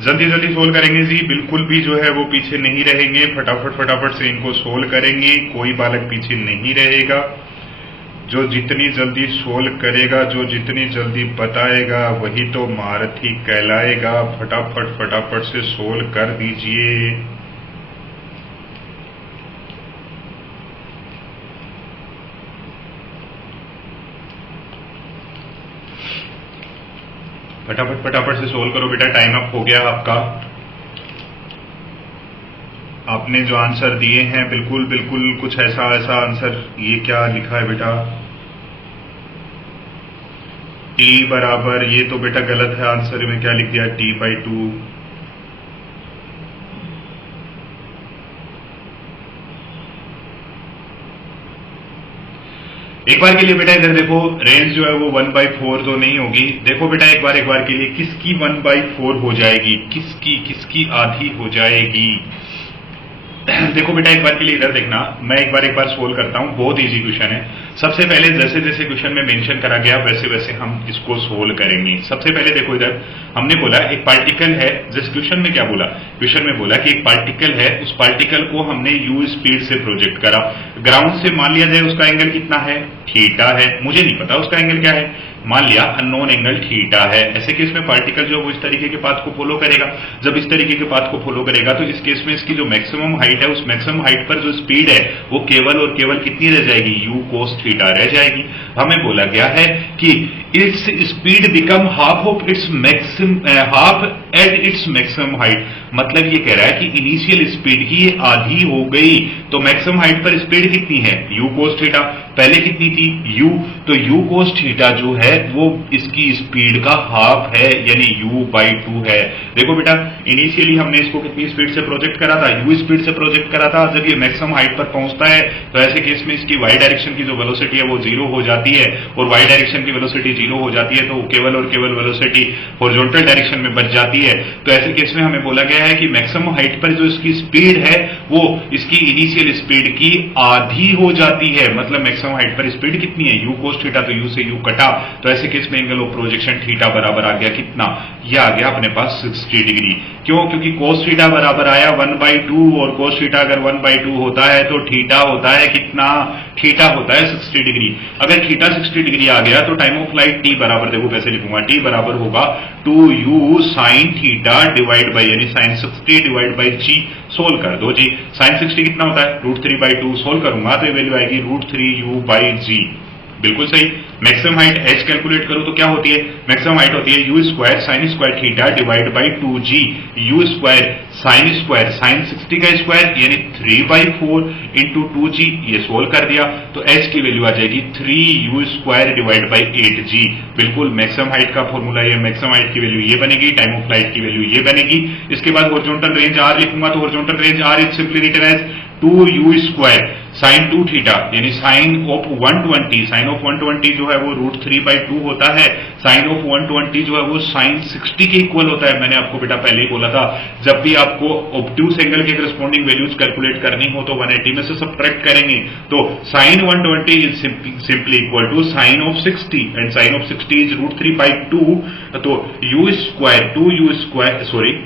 जल्दी सोल्व करेंगे जी, बिल्कुल भी जो है वो पीछे नहीं रहेंगे। फटाफट से इनको सोल्व करेंगे, कोई बालक पीछे नहीं रहेगा। जो जितनी जल्दी सोल्व करेगा, जो जितनी जल्दी बताएगा वही तो महारथी कहलाएगा। फटाफट से सोल्व कर दीजिए। फटाफट फटाफट से सोल्व करो बेटा, टाइम अप हो गया आपका। आपने जो आंसर दिए हैं बिल्कुल बिल्कुल कुछ ऐसा आंसर, ये क्या लिखा है बेटा, t बराबर, ये तो बेटा गलत है, आंसर में क्या लिख दिया, t/2। एक बार के लिए बेटा इधर देखो, रेंज जो है वो 1/4 तो नहीं होगी। देखो बेटा एक बार के लिए किसकी 1/4 हो जाएगी, किसकी आधी हो जाएगी। देखो बेटा एक बार के लिए इधर देखना, मैं एक बार सोल्व करता हूं, बहुत इजी क्वेश्चन है। सबसे पहले जैसे जैसे क्वेश्चन में मेंशन करा गया वैसे वैसे हम इसको सोल्व करेंगे। सबसे पहले देखो इधर हमने बोला एक पार्टिकल है, जिस क्वेश्चन में क्या बोला, क्वेश्चन में बोला कि एक पार्टिकल है, उस पार्टिकल को हमने u स्पीड से प्रोजेक्ट करा, ग्राउंड से मान लिया जाए उसका एंगल कितना है, थीटा है, मुझे नहीं पता उसका एंगल क्या है, मान लिया अननोन एंगल थीटा है। ऐसे केस में पार्टिकल जो वो इस तरीके के पाथ को फॉलो करेगा, जब इस तरीके के पाथ को फॉलो करेगा तो इस केस में इसकी जो मैक्सिमम हाइट है, उस मैक्सिमम हाइट पर जो स्पीड है वो केवल और केवल कितनी रह जाएगी, u cos थीटा रह जाएगी। हमें बोला गया है कि it's speed become half of its half at its maximum height, मतलब ये कह रहा है कि इनिशियल स्पीड की आधी हो गई, तो मैक्सिमम हाइट पर स्पीड कितनी है, u cos थीटा, पहले कितनी थी u, तो u cos थीटा जो है वो इसकी स्पीड का हाफ है, यानी u/2 है। देखो बेटा इनिशियली हमने इसको कितनी स्पीड से प्रोजेक्ट करा था, u स्पीड से प्रोजेक्ट करा था। जब ये मैक्सिमम हाइट पर पहुंचता है तो ऐसे केस में इसकी y डायरेक्शन की जो वेलोसिटी है वो 0 हो जाती है, और y डायरेक्शन की वेलोसिटी 0 हो जाती है तो केवल और केवल वेलोसिटी हॉरिजॉन्टल डायरेक्शन में बच जाती है। तो ऐसे केस में हमें बोला गया है कि मैक्सिमम हाइट पर जो इसकी स्पीड है वो इसकी इनिशियल स्पीड की आधी हो जाती है, मतलब मैक्सिमम हाइट पर स्पीड कितनी है, u cos थीटा, तो u से u कटा, तो ऐसे केस में एंगल ऑफ प्रोजेक्शन थीटा बराबर आ गया कितना, ये आ गया अपने पास 60 डिग्री। क्यों, क्योंकि cos थीटा बराबर आया 1/2, और cos थीटा अगर 1/2 होता है तो थीटा होता है कितना, थीटा होता है 60 डिग्री। अगर थीटा 60 डिग्री आ गया तो टाइम ऑफ फ्लाइट t बराबर, देखो कैसे लिखूंगा, t बराबर होगा 2u sin theta divide by, यानी sin 60 divide by g। Solve कर दो जी, sin 60 कितना होता है, √3/2, सोल्व करूंगा तो ये वैल्यू आएगी √3u/g। बिल्कुल सही। मैक्सिमम हाइट h कैलकुलेट करो तो क्या होती है, मैक्सिमम हाइट होती है u square sine square theta divide by 2g, u square sign 60 का स्क्वायर यानी 3/4 इंटू 2g, ये सोल्व कर दिया तो h की वैल्यू आ जाएगी 3u square divide by 8g। बिल्कुल मैक्सिमम हाइट का फॉर्मूला ये, मैक्सिमम हाइट की वैल्यू ये बनेगी, टाइम ऑफ फ्लाइट की वैल्यू ये बनेगी। इसके बाद हॉरिजॉन्टल रेंज r लिखूंगा तो horizontal range r is simply written as 2u square sine 2 theta, यानी साइन ऑफ 120, साइन ऑफ 120 जो है वो √3/2 होता है, साइन ऑफ 120 जो है वो साइन 60 के इक्वल होता है। मैंने आपको बेटा पहले ही बोला था, जब भी आपको ऑब्ट्यूस एंगल के करस्पॉन्डिंग वैल्यूज कैलकुलेट करनी हो तो 180 में से सब्ट्रैक्ट करेंगे, तो sine 120 is simply equal to sine of 60, and sine of 60 is √3/2, तो u square 2u square, sorry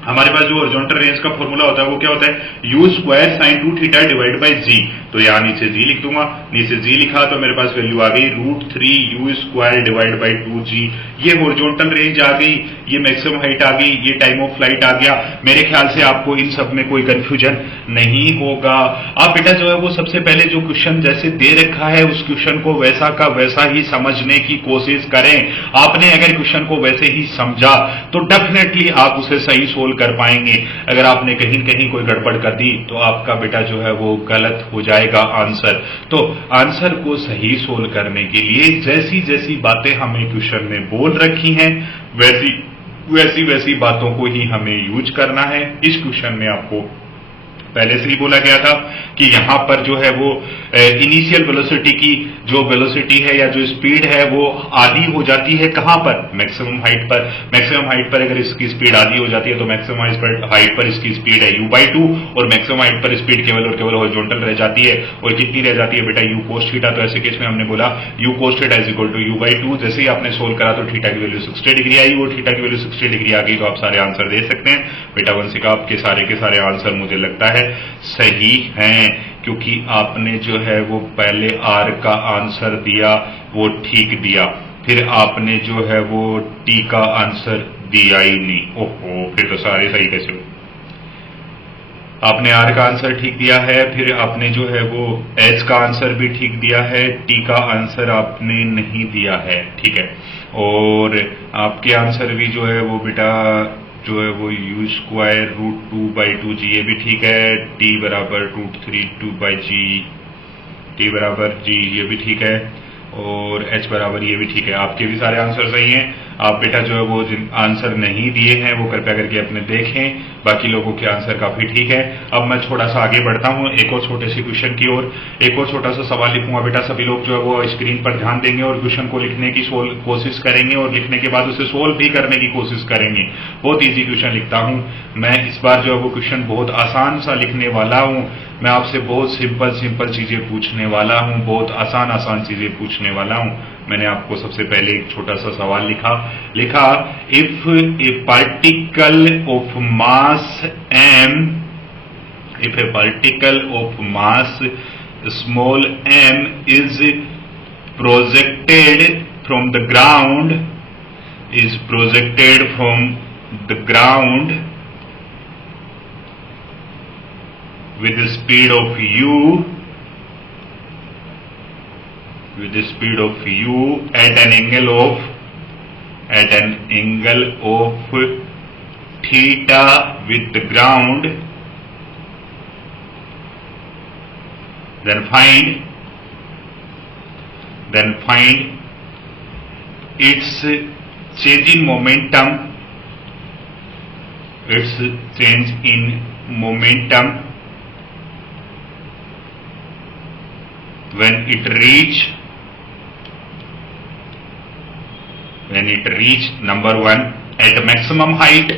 हमारे पास जो हॉरिजॉन्टल रेंज का फॉर्मूला होता है वो क्या होता है, u square sine 2 theta divide by g। तो यहां नीचे g लिख दूंगा, नीचे g लिखा तो मेरे पास वैल्यू आ गई √3u square divide by 2g। ये हॉरिजॉन्टल रेंज आ गई, ये मैक्सिमम हाइट आ गई, ये टाइम ऑफ फ्लाइट आ गया। मेरे ख्याल से आपको इन सब में कोई कंफ्यूजन नहीं होगा। आप बेटा जो है वो सबसे पहले जो क्वेश्चन जैसे दे रखा है उस क्वेश्चन को वैसा का वैसा ही समझने की कोशिश करें। आपने अगर क्वेश्चन को वैसे ही समझा तो डेफिनेटली आप उसे सही सोल्व कर पाएंगे। अगर आपने कहीं कहीं कोई गड़बड़ कर दी तो आपका बेटा जो है वो गलत हो जाएगा आंसर। तो आंसर को सही सोल्व करने के लिए जैसी जैसी बातें हमें क्वेश्चन में बोल रखी हैं वैसी बातों को ही हमें यूज करना है। इस क्वेश्चन में आपको पहले से ही बोला गया था कि यहां पर जो है वो इनिशियल वेलोसिटी की जो वेलोसिटी है या जो स्पीड है वो आधी हो जाती है, कहां पर, मैक्सिमम हाइट पर। मैक्सिमम हाइट पर अगर इसकी स्पीड आधी हो जाती है तो मैक्सिमम हाइट पर इसकी स्पीड है u/2, और मैक्सिमम हाइट पर स्पीड केवल और केवल हॉरिजॉन्टल रह जाती है। और कितनी रह जाती है बेटा, u cos थीटा। तो ऐसे केस में हमने बोला u cos theta is equal to u/2। जैसे ही आपने सोल्व करा तो थीटा की वैल्यू 60 डिग्री आई, और थीटा की वैल्यू 60 डिग्री आ गई तो आप सारे आंसर दे सकते हैं। बेटा वंशिका आपके सारे के सारे आंसर मुझे लगता है सही हैं, क्योंकि आपने जो है वो पहले आर का आंसर दिया वो ठीक दिया, फिर आपने जो है वो टी का आंसर दिया ही नहीं। ओहो, फिर तो सारे सही कैसे हो। आपने आर का आंसर ठीक दिया है, फिर आपने जो है वो एच का आंसर भी ठीक दिया है, टी का आंसर आपने नहीं दिया है, ठीक है। और आपके आंसर भी जो है वो बेटा जो है वो यू स्क्वायर रूट 2/2 जी, ये भी ठीक है। टी बराबर √3/2 टी बराबर जी, ये भी ठीक है। और एच बराबर ये भी ठीक है। आपके भी सारे आंसर सही हैं। आप बेटा जो है वो जिन आंसर नहीं दिए हैं वो कृपया करके अपने देखें, बाकी लोगों के आंसर काफी ठीक है। अब मैं थोड़ा सा आगे बढ़ता हूं एक और छोटे से क्वेश्चन की ओर। एक और छोटा सा सवाल लिखूंगा बेटा, सभी लोग जो है वो स्क्रीन पर ध्यान देंगे और क्वेश्चन को लिखने की कोशिश करेंगे और लिखने के बाद उसे सोल्व भी करने की कोशिश करेंगे। बहुत ईजी क्वेश्चन लिखता हूं मैं इस बार, जो है वो क्वेश्चन बहुत आसान सा लिखने वाला हूं। मैं आपसे बहुत सिंपल चीजें पूछने वाला हूं, बहुत आसान चीजें पूछने वाला हूं। मैंने आपको सबसे पहले एक छोटा सा सवाल लिखा if a particle of mass m, if a particle of mass small m is projected from the ground with the speed of u at an angle of theta with the ground, then find its change in momentum when it reach number 1 at maximum height,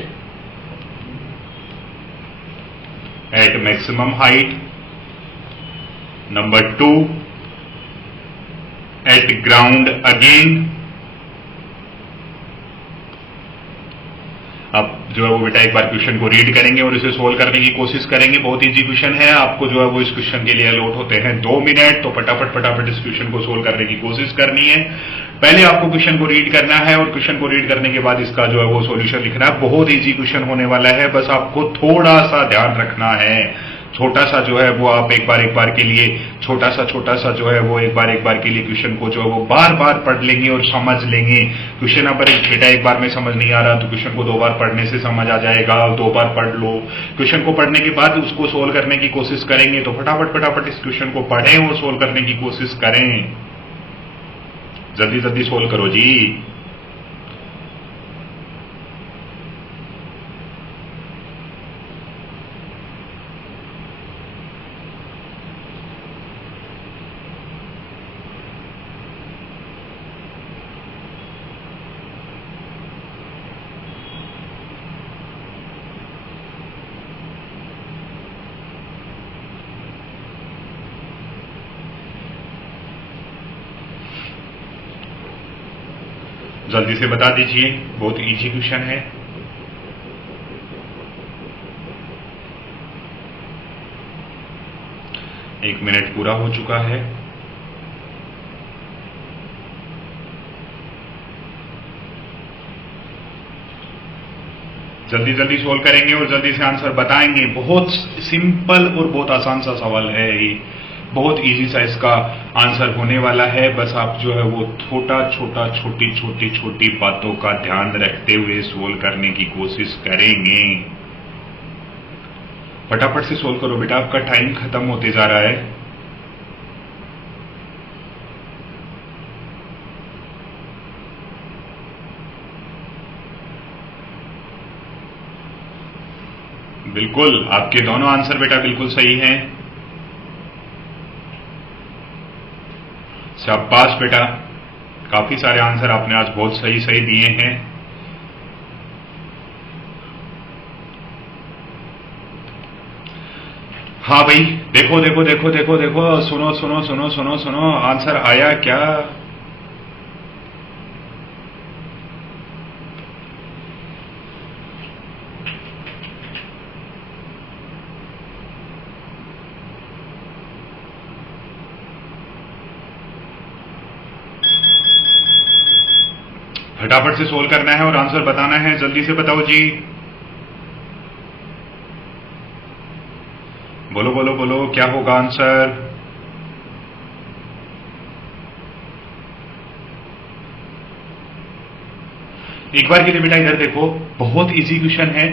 number 2 at ground again। अब जो है वो बेटा एक बार question को read करेंगे और इसे सोल्व करने की कोशिश करेंगे। बहुत इजी क्वेश्चन है। आपको जो है वो इस क्वेश्चन के लिए अलॉट होते हैं 2 मिनट, तो फटाफट इस क्वेश्चन को सोल्व करने की कोशिश करनी है। पहले आपको क्वेश्चन को रीड करना है और क्वेश्चन को रीड करने के बाद इसका जो है वो सॉल्यूशन लिखना है। बहुत इजी क्वेश्चन होने वाला है, बस आपको थोड़ा सा ध्यान रखना है। छोटा सा जो है वो आप एक बार के लिए छोटा सा जो है वो एक बार के लिए क्वेश्चन को जो है वो बार पढ़ लेंगे और समझ लेंगे। क्वेश्चन अगर बेटा एक बार में समझ नहीं आ रहा तो क्वेश्चन को 2 बार पढ़ने से समझ आ जाएगा। 2 बार पढ़ लो, क्वेश्चन को पढ़ने के बाद उसको सोल्व करने की कोशिश करेंगे। तो फटाफट इस क्वेश्चन को पढ़ें और सोल्व करने की कोशिश करें। जल्दी सोल्व करो जी। जल्दी से बता दीजिए, बहुत इजी क्वेश्चन है। एक मिनट पूरा हो चुका है। जल्दी सोल्व करेंगे और जल्दी से आंसर बताएंगे। बहुत सिंपल और बहुत आसान सा सवाल है ये, बहुत इजी सा इसका आंसर होने वाला है। बस आप जो है वो छोटी बातों का ध्यान रखते हुए सोल्व करने की कोशिश करेंगे। फटाफट से सोल्व करो बेटा, आपका टाइम खत्म होते जा रहा है। बिल्कुल, आपके दोनों आंसर बेटा बिल्कुल सही हैं। शाबाश बेटा, काफी सारे आंसर आपने आज बहुत सही दिए हैं। हाँ भाई, देखो, सुनो, आंसर आया क्या? फटाफट से सोल्व करना है और आंसर बताना है। जल्दी से बताओ जी। बोलो बोलो बोलो, क्या होगा आंसर? एक बार के लिए बेटा इधर देखो, बहुत इजी क्वेश्चन है।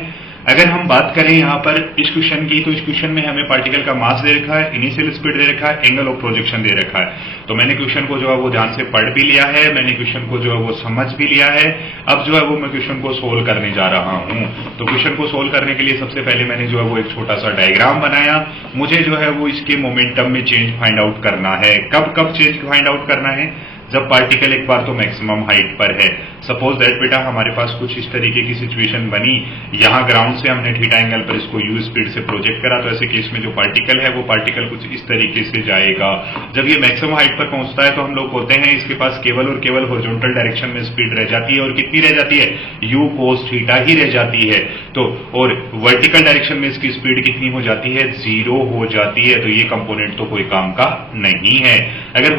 अगर हम बात करें यहां पर इस क्वेश्चन की, तो इस क्वेश्चन में हमें पार्टिकल का मास दे रखा है, इनिशियल स्पीड दे रखा है, एंगल ऑफ प्रोजेक्शन दे रखा है। तो मैंने क्वेश्चन को जो है वो ध्यान से पढ़ भी लिया है, मैंने क्वेश्चन को जो है वो समझ भी लिया है। अब जो है वो मैं क्वेश्चन को सोल्व करने जा रहा हूं। तो क्वेश्चन को सोल्व करने के लिए सबसे पहले मैंने जो है वो एक छोटा सा डायग्राम बनाया। मुझे जो है वो इसके मोमेंटम में चेंज फाइंड आउट करना है। कब कब चेंज फाइंड आउट करना है? जब पार्टिकल एक बार तो मैक्सिमम हाइट पर है। सपोज दैट बेटा हमारे पास कुछ इस तरीके की सिचुएशन बनी, यहां ग्राउंड से हमने थीटा एंगल पर इसको यू स्पीड से प्रोजेक्ट करा, तो ऐसे केस में जो पार्टिकल है वो पार्टिकल कुछ इस तरीके से जाएगा। जब ये मैक्सिमम हाइट पर पहुंचता है तो हम लोग बोलते हैं इसके पास केवल और केवल हॉरिजॉन्टल डायरेक्शन में स्पीड रह जाती है, और कितनी रह जाती है? यू कोस थीटा ही रह जाती है। तो और वर्टिकल डायरेक्शन में इसकी स्पीड कितनी हो जाती है? 0 हो जाती है। तो ये कंपोनेंट तो कोई काम का नहीं है। अगर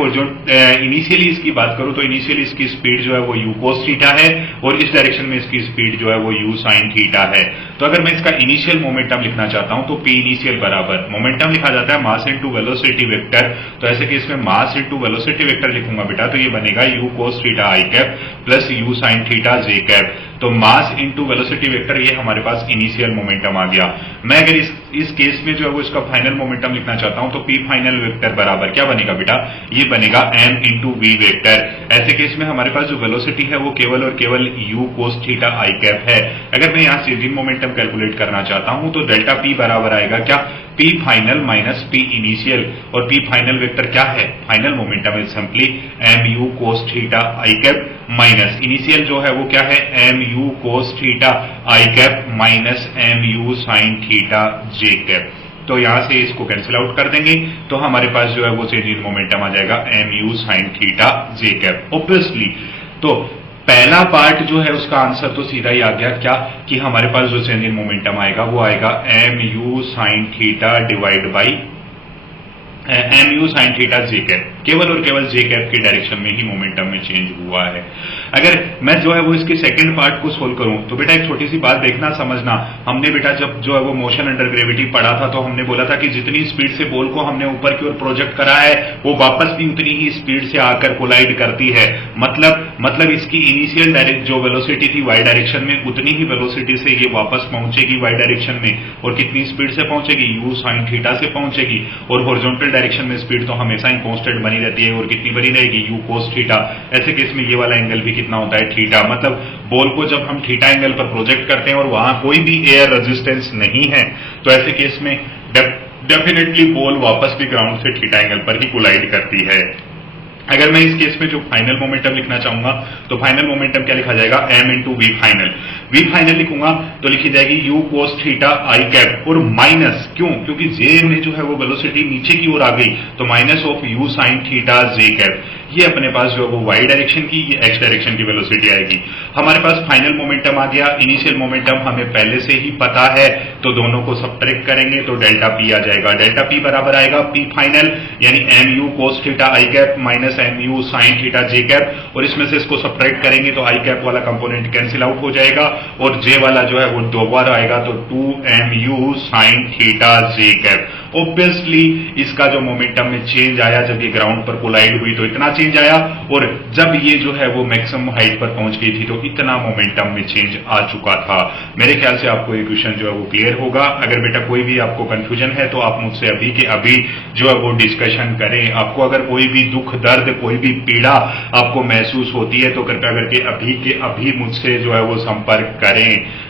इनिशियली इसकी बात करूं तो इनिशियली इसकी स्पीड जो है वो यू कोस थीटा है, और इस डायरेक्शन में इसकी स्पीड जो है वो यू साइन थीटा है। तो अगर मैं इसका इनिशियल मोमेंटम लिखना चाहता हूं तो पी इनिशियल बराबर मोमेंटम लिखा जाता है मास इनटू वेलोसिटी वेक्टर। तो ऐसे केस में मास इनटू वेलोसिटी वेक्टर लिखूंगा बेटा, तो ये बनेगा you cos theta i cap plus u sine theta j cap. तो मास इनटू वेलोसिटी वेक्टर, ये हमारे पास इनिशियल मोमेंटम आ गया। मैं अगर इस केस में जो है वो इसका फाइनल मोमेंटम लिखना चाहता हूं तो पी फाइनल वेक्टर बराबर क्या बनेगा बेटा? ये बनेगा एम इंटू वी वेक्टर। ऐसे केस में हमारे पास जो वेलोसिटी है वो केवल और केवल you cos theta i cap है। अगर मैं यहां चेंजिंग मोमेंटम कैलकुलेट करना चाहता हूं तो डेल्टा पी बराबर आएगा क्या? P final minus p initial. और पी फाइनल वेक्टर क्या है? Final momentum is simply m u cos theta i cap minus initial जो है वो क्या है? M u cos theta i cap minus m u sine theta j cap. तो यहां से इसको कैंसिल आउट कर देंगे तो हमारे पास जो है वो चेंज इन मोमेंटम आ जाएगा m u sine theta j cap. Obviously तो पहला पार्ट जो है उसका आंसर तो सीधा ही आ गया, क्या कि हमारे पास जो चेंज इन मोमेंटम आएगा वो आएगा m u sine theta divide by m u sine theta j cap. केवल और केवल जे कैप की डायरेक्शन में ही मोमेंटम में चेंज हुआ है। अगर मैं जो है वो इसके सेकंड पार्ट को सोल्व करूं तो बेटा एक छोटी सी बात देखना समझना, हमने बेटा जब जो है वो मोशन अंडर ग्रेविटी पढ़ा था तो हमने बोला था कि जितनी स्पीड से बॉल को हमने ऊपर की ओर प्रोजेक्ट करा है वो वापस भी उतनी ही स्पीड से आकर कोलाइड करती है। मतलब इसकी इनिशियल डायरेक्ट जो वेलोसिटी थी वाई डायरेक्शन में, उतनी ही वेलोसिटी से ये वापस पहुंचेगी वाई डायरेक्शन में। और कितनी स्पीड से पहुंचेगी? यू साइन थीटा से पहुंचेगी। और हॉरिजॉन्टल डायरेक्शन में स्पीड तो हमेशा ही कांस्टेंट बनी रहती है, और कितनी बनी रहेगी? You cos theta. ऐसे केस में ये वाला एंगल भी कितना होता है? थीटा। मतलब बॉल को जब हम थीटा एंगल पर प्रोजेक्ट करते हैं और वहां कोई भी एयर रेजिस्टेंस नहीं है तो ऐसे केस में डेफिनेटली बॉल वापस भी ग्राउंड से थीटा एंगल पर ही कोलाइड करती है। अगर मैं इस केस में जो फाइनल मोमेंटम लिखना चाहूंगा तो फाइनल मोमेंटम क्या लिखा जाएगा? M into v final. V final लिखूंगा तो लिखी जाएगी u cos theta i cap और माइनस, क्यों? क्योंकि जे में जो है वो वेलोसिटी नीचे की ओर आ गई, तो minus of you sine theta j cap. ये अपने पास जो है वो वाई डायरेक्शन की, ये एक्स डायरेक्शन की वेलोसिटी आएगी। हमारे पास फाइनल मोमेंटम आ गया। इनिशियल मोमेंटम हमें पहले से ही पता है, तो दोनों को सब्ट्रैक्ट करेंगे तो डेल्टा पी आ जाएगा। डेल्टा पी बराबर आएगा पी फाइनल यानी m u cos theta i cap minus m u sine theta j cap, और इसमें से इसको सब्ट्रैक्ट करेंगे तो आई कैप वाला कंपोनेंट कैंसिल आउट हो जाएगा और जे वाला जो है वो दो बार आएगा, तो 2mu sign theta j cap. Obviously इसका जो मोमेंटम में चेंज आया जब ये ग्राउंड पर कोलाइड हुई तो इतना चेंज आया, और जब ये जो है वो मैक्सिमम हाइट पर पहुंच गई थी तो इतना मोमेंटम में चेंज आ चुका था। मेरे ख्याल से आपको ये क्वेश्चन जो है वो क्लियर होगा। अगर बेटा कोई भी आपको कंफ्यूजन है तो आप मुझसे अभी के अभी जो है वो डिस्कशन करें। आपको अगर कोई भी दुख दर्द कोई भी पीड़ा आपको महसूस होती है तो कृपया करके अभी के अभी मुझसे जो है वो संपर्क करें।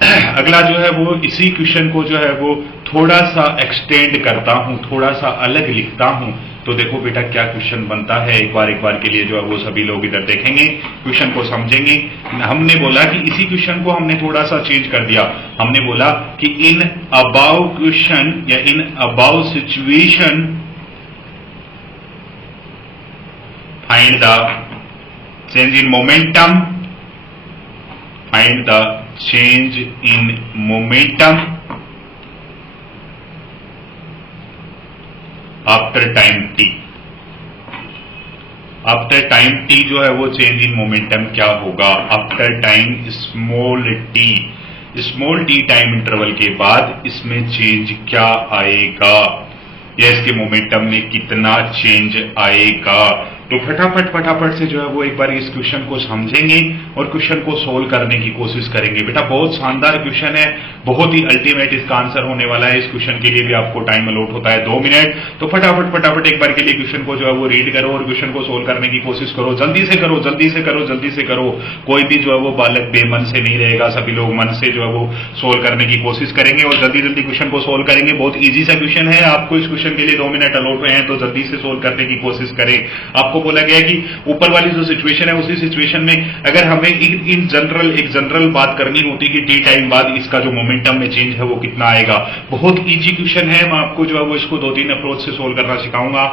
अगला जो है वो इसी क्वेश्चन को जो है वो थोड़ा सा एक्सटेंड करता हूं, थोड़ा सा अलग लिखता हूं, तो देखो बेटा क्या क्वेश्चन बनता है। एक बार के लिए जो है वो सभी लोग इधर देखेंगे, क्वेश्चन को समझेंगे। हमने बोला कि इसी क्वेश्चन को हमने थोड़ा सा चेंज कर दिया। हमने बोला कि इन अबाउ क्वेश्चन या in above situation find the change in momentum, find the change in momentum after time t। After time t जो है वो चेंज इन मोमेंटम क्या होगा? आफ्टर टाइम small t small t time interval के बाद इसमें चेंज क्या आएगा या इसके मोमेंटम में कितना चेंज आएगा। तो फटाफट से जो है वो एक बार इस क्वेश्चन को समझेंगे और क्वेश्चन को सोल्व करने की कोशिश करेंगे। बेटा बहुत शानदार क्वेश्चन है, बहुत ही अल्टीमेट इसका आंसर होने वाला है। इस क्वेश्चन के लिए भी आपको टाइम अलॉट होता है 2 मिनट। तो फटाफट एक बार के लिए क्वेश्चन को जो है वो रीड करो और क्वेश्चन को सोल्व करने की कोशिश करो। जल्दी से करो। कोई भी जो है वो बालक बेमन से नहीं रहेगा, सभी लोग मन से जो है वो सोल्व करने की कोशिश करेंगे और जल्दी क्वेश्चन को सोल्व करेंगे। बहुत ईजी सा क्वेश्चन है, आपको इस क्वेश्चन के लिए 2 मिनट अलॉट हुए हैं, तो जल्दी से सोल्व करने की कोशिश करें। आपको बोला गया है कि ऊपर वाली जो सिचुएशन है उसी सिचुएशन में अगर हमें एक जनरल बात करनी होती कि टी टाइम बाद इसका जो मोमेंटम में चेंज है वो कितना आएगा। बहुत इजी क्वेश्चन है, मैं आपको जो है वो इसको 2-3 अप्रोच से सोल्व करना सिखाऊंगा।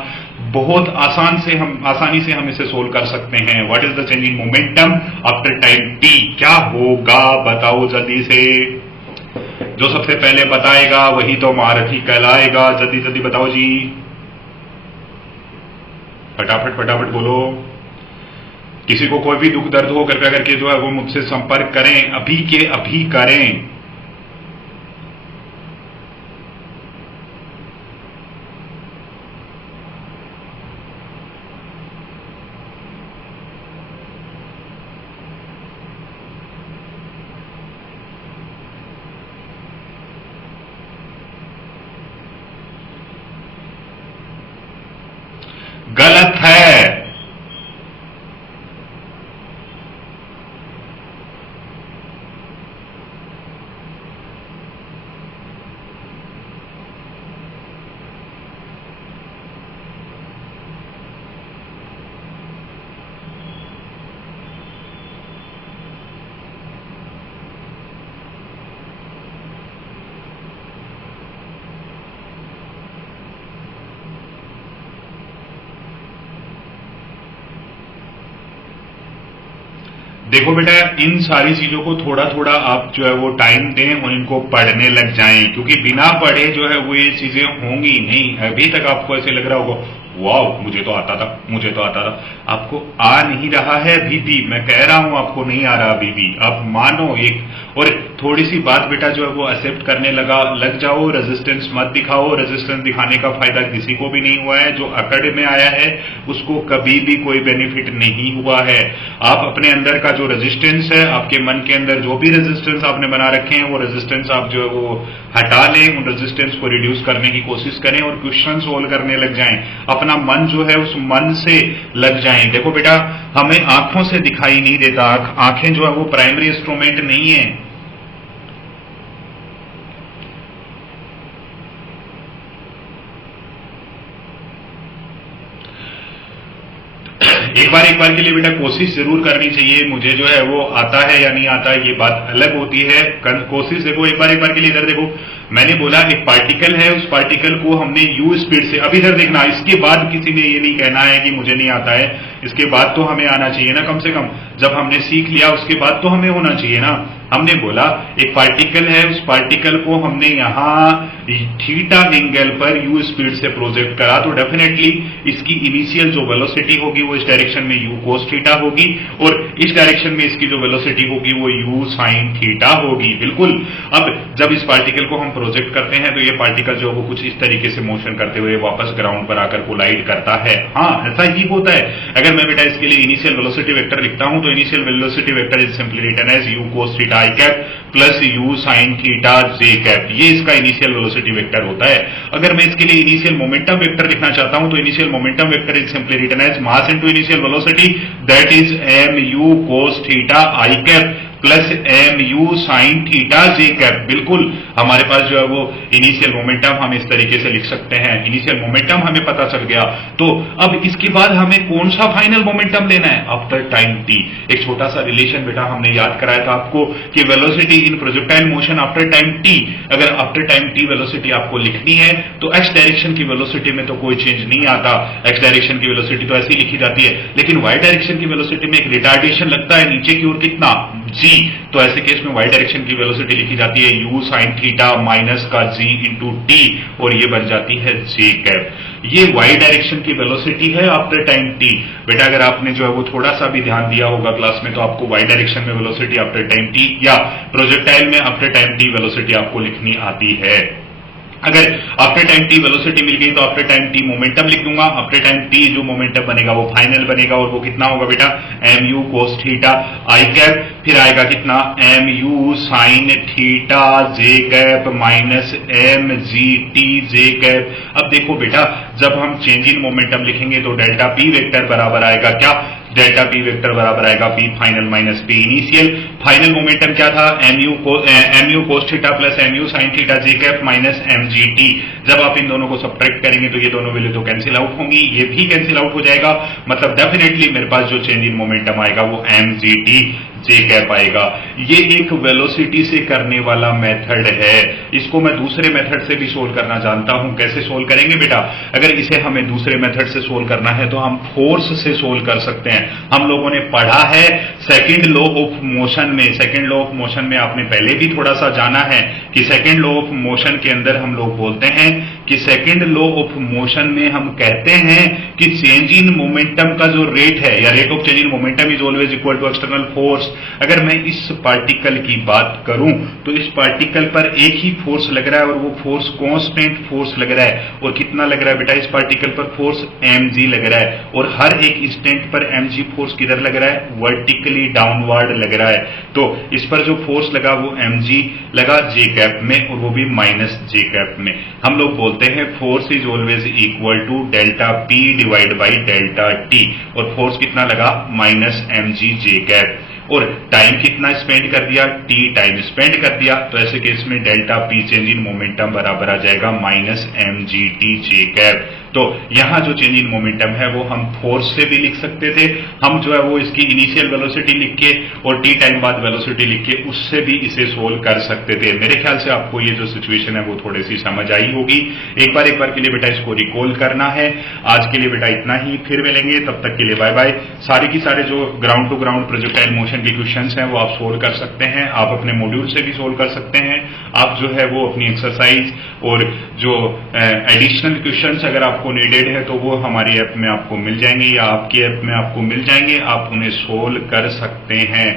बहुत आसानी से हम इसे सोल्व कर सकते हैं। What is the change in momentum after time T, क्या होगा बताओ जल्दी से। जो सबसे पहले बताएगा वही तो महारथी कहलाएगा। जल्दी बताओ जी, फटाफट बोलो। किसी को कोई भी दुख दर्द हो कृपया करके जो है वो मुझसे संपर्क करें, अभी के अभी करें। गलत है। देखो बेटा, इन सारी चीजों को थोड़ा आप जो है वो टाइम दें और इनको पढ़ने लग जाएं, क्योंकि बिना पढ़े जो है वो ये चीजें होंगी नहीं। अभी तक आपको ऐसे लग रहा होगा वाह मुझे तो आता था, आपको आ नहीं रहा है अभी भी। मैं कह रहा हूं आपको नहीं आ रहा अभी भी, आप मानो एक। और थोड़ी सी बात बेटा जो है वो एक्सेप्ट करने लग जाओ। रेजिस्टेंस मत दिखाओ, रेजिस्टेंस दिखाने का फायदा किसी को भी नहीं हुआ है। जो अकड़ में आया है उसको कभी भी कोई बेनिफिट नहीं हुआ है। आप अपने अंदर का जो रेजिस्टेंस है, आपके मन के अंदर जो भी रेजिस्टेंस आपने बना रखे हैं वो रेजिस्टेंस आप जो है वो हटा लें, उन रेजिस्टेंस को रिड्यूस करने की कोशिश करें और क्वेश्चन सोल्व करने लग जाएं। अपना मन जो है उस मन से लग जाएं। देखो बेटा, हमें आंखों से दिखाई नहीं देता, आंखें जो है वो प्राइमरी इंस्ट्रूमेंट नहीं है। एक बार के लिए बेटा कोशिश जरूर करनी चाहिए। मुझे जो है वो आता है या नहीं आता है ये बात अलग होती है। कोशिश देखो, एक बार के लिए इधर देखो। मैंने बोला एक पार्टिकल है, उस पार्टिकल को हमने यू स्पीड से, अब इधर देखना, इसके बाद किसी ने ये नहीं कहना है कि मुझे नहीं आता है। इसके बाद तो हमें आना चाहिए ना, कम से कम जब हमने सीख लिया उसके बाद तो हमें होना चाहिए ना। हमने बोला एक पार्टिकल है, उस पार्टिकल को हमने यहां थीटा एंगल पर यू स्पीड से प्रोजेक्ट करा, तो डेफिनेटली इसकी इनिशियल जो वेलोसिटी होगी वो इस डायरेक्शन में यू कोस थीटा होगी और इस डायरेक्शन में इसकी जो वेलोसिटी होगी वो यू साइन थीटा होगी। बिल्कुल। अब जब इस पार्टिकल को हम प्रोजेक्ट करते हैं तो ये पार्टिकल जो वो कुछ इस तरीके से मोशन करते हुए वापस ग्राउंड पर आकर कोलाइड करता है। हाँ, ऐसा ही होता है। अगर मैं बेटा इसके लिए इनिशियल वेलोसिटी वेक्टर लिखता हूं तो initial velocity vector is simply written as u cos theta i cap plus u sine theta j cap. ये इसका इनिशियल वेलोसिटी वेक्टर होता है। अगर मैं इसके लिए इनिशियल मोमेंटम वेक्टर लिखना चाहता हूं तो initial momentum vector is simply written as mass into initial velocity, that is m u cos theta i cap plus m u sine theta j cap. बिल्कुल, हमारे पास जो है वो इनिशियल मोमेंटम हम इस तरीके से लिख सकते हैं। इनिशियल मोमेंटम हमें पता चल गया, तो अब इसके बाद हमें कौन सा फाइनल मोमेंटम लेना है आफ्टर टाइम टी। एक छोटा सा रिलेशन बेटा हमने याद कराया था आपको कि वेलोसिटी इन projectile motion after time T, अगर आफ्टर टाइम टी वेलोसिटी आपको लिखनी है तो एक्स डायरेक्शन की वेलोसिटी में तो कोई चेंज नहीं आता। एक्स डायरेक्शन की वेलोसिटी तो ऐसी लिखी जाती है, लेकिन वाई डायरेक्शन की वेलोसिटी में एक रिटार्डेशन लगता है नीचे की ओर, कितना जी। तो ऐसे केस में वाई डायरेक्शन की वेलोसिटी लिखी जाती है यू साइन थीटा माइनस का जी इंटू टी और ये बन जाती है जे कैप। ये y डायरेक्शन की वेलोसिटी है आफ्टर टाइम t। बेटा अगर आपने जो है वो थोड़ा सा भी ध्यान दिया होगा क्लास में, तो आपको y डायरेक्शन में वेलोसिटी आफ्टर टाइम t या प्रोजेक्टाइल में आफ्टर टाइम t वेलोसिटी आपको लिखनी आती है। अगर आफ्टर टाइम t वेलोसिटी मिल गई तो आफ्टर टाइम t मोमेंटम लिख दूंगा। आफ्टर टाइम t जो मोमेंटम बनेगा वो फाइनल बनेगा, और वो कितना होगा बेटा, mu cos theta i cap, फिर आएगा कितना, mu sin theta j cap minus mgt जे कैप। अब देखो बेटा, जब हम चेंज इन मोमेंटम लिखेंगे तो डेल्टा p वेक्टर बराबर आएगा क्या, डेल्टा p वेक्टर बराबर आएगा p final minus p initial. Final momentum क्या था, mu cos theta plus mu sin theta j cap minus mgt। जब आप इन दोनों को सब्ट्रैक्ट करेंगे तो ये दोनों वैल्यू तो कैंसिल आउट होंगी, ये भी कैंसिल आउट हो जाएगा, मतलब डेफिनेटली मेरे पास जो चेंज इन मोमेंटम आएगा वो mgt जे कैप आएगा। ये एक वेलोसिटी से करने वाला मेथड है। इसको मैं दूसरे मेथड से भी सोल्व करना जानता हूं। कैसे सोल्व करेंगे बेटा, अगर इसे हमें दूसरे मेथड से सोल्व करना है तो हम फोर्स से सोल्व कर सकते हैं। हम लोगों ने पढ़ा है सेकंड लॉ ऑफ मोशन में, सेकंड लॉ ऑफ मोशन में आपने पहले भी थोड़ा सा जाना है कि सेकंड लॉ ऑफ मोशन के अंदर हम लोग बोलते हैं कि सेकंड लॉ ऑफ मोशन में हम कहते हैं कि चेंज इन मोमेंटम का जो रेट है, या rate of change in momentum is always equal to external force. अगर मैं इस पार्टिकल की बात करूं तो इस पार्टिकल पर एक ही फोर्स लग रहा है, और वो फोर्स कांस्टेंट फोर्स लग रहा है। और कितना लग रहा है बेटा, इस पार्टिकल पर फोर्स mg लग रहा है, और हर एक इंस्टेंट पर mg फोर्स किधर लग रहा है, वर्टिकली डाउनवर्ड लग रहा है। तो इस पर जो फोर्स लगा वो mg लगा जे कैप में, और वो भी माइनस जे कैप में। हम लोग बोलते हैं force is always equal to delta p divide by delta t, और फोर्स कितना लगा, माइनस mg जे कैप, और टाइम कितना स्पेंड कर दिया, t टाइम स्पेंड कर दिया। तो ऐसे केस में delta p change in momentum बराबर आ जाएगा माइनस mgt जे कैप। तो यहां जो चेंज इन मोमेंटम है वो हम फोर्स से भी लिख सकते थे, हम जो है वो इसकी इनिशियल वेलोसिटी लिख के और t टाइम बाद वेलोसिटी लिख के उससे भी इसे सोल्व कर सकते थे। मेरे ख्याल से आपको ये जो सिचुएशन है वो थोड़ी सी समझ आई होगी। एक बार के लिए बेटा इसको रिकॉल करना है। आज के लिए बेटा इतना ही, फिर मिलेंगे, तब तक के लिए बाय बाय। सारे की सारे जो ground to ground projectile motion के क्वेश्चंस हैं वो आप सोल्व कर सकते हैं, आप अपने मॉड्यूल से भी सोल्व कर सकते हैं। आप जो है वो अपनी एक्सरसाइज और जो एडिशनल क्वेश्चंस अगर आपको नीडेड है तो वो हमारी ऐप में आपको मिल जाएंगे, या आपकी ऐप में आपको मिल जाएंगे, आप उन्हें सोल्व कर सकते हैं।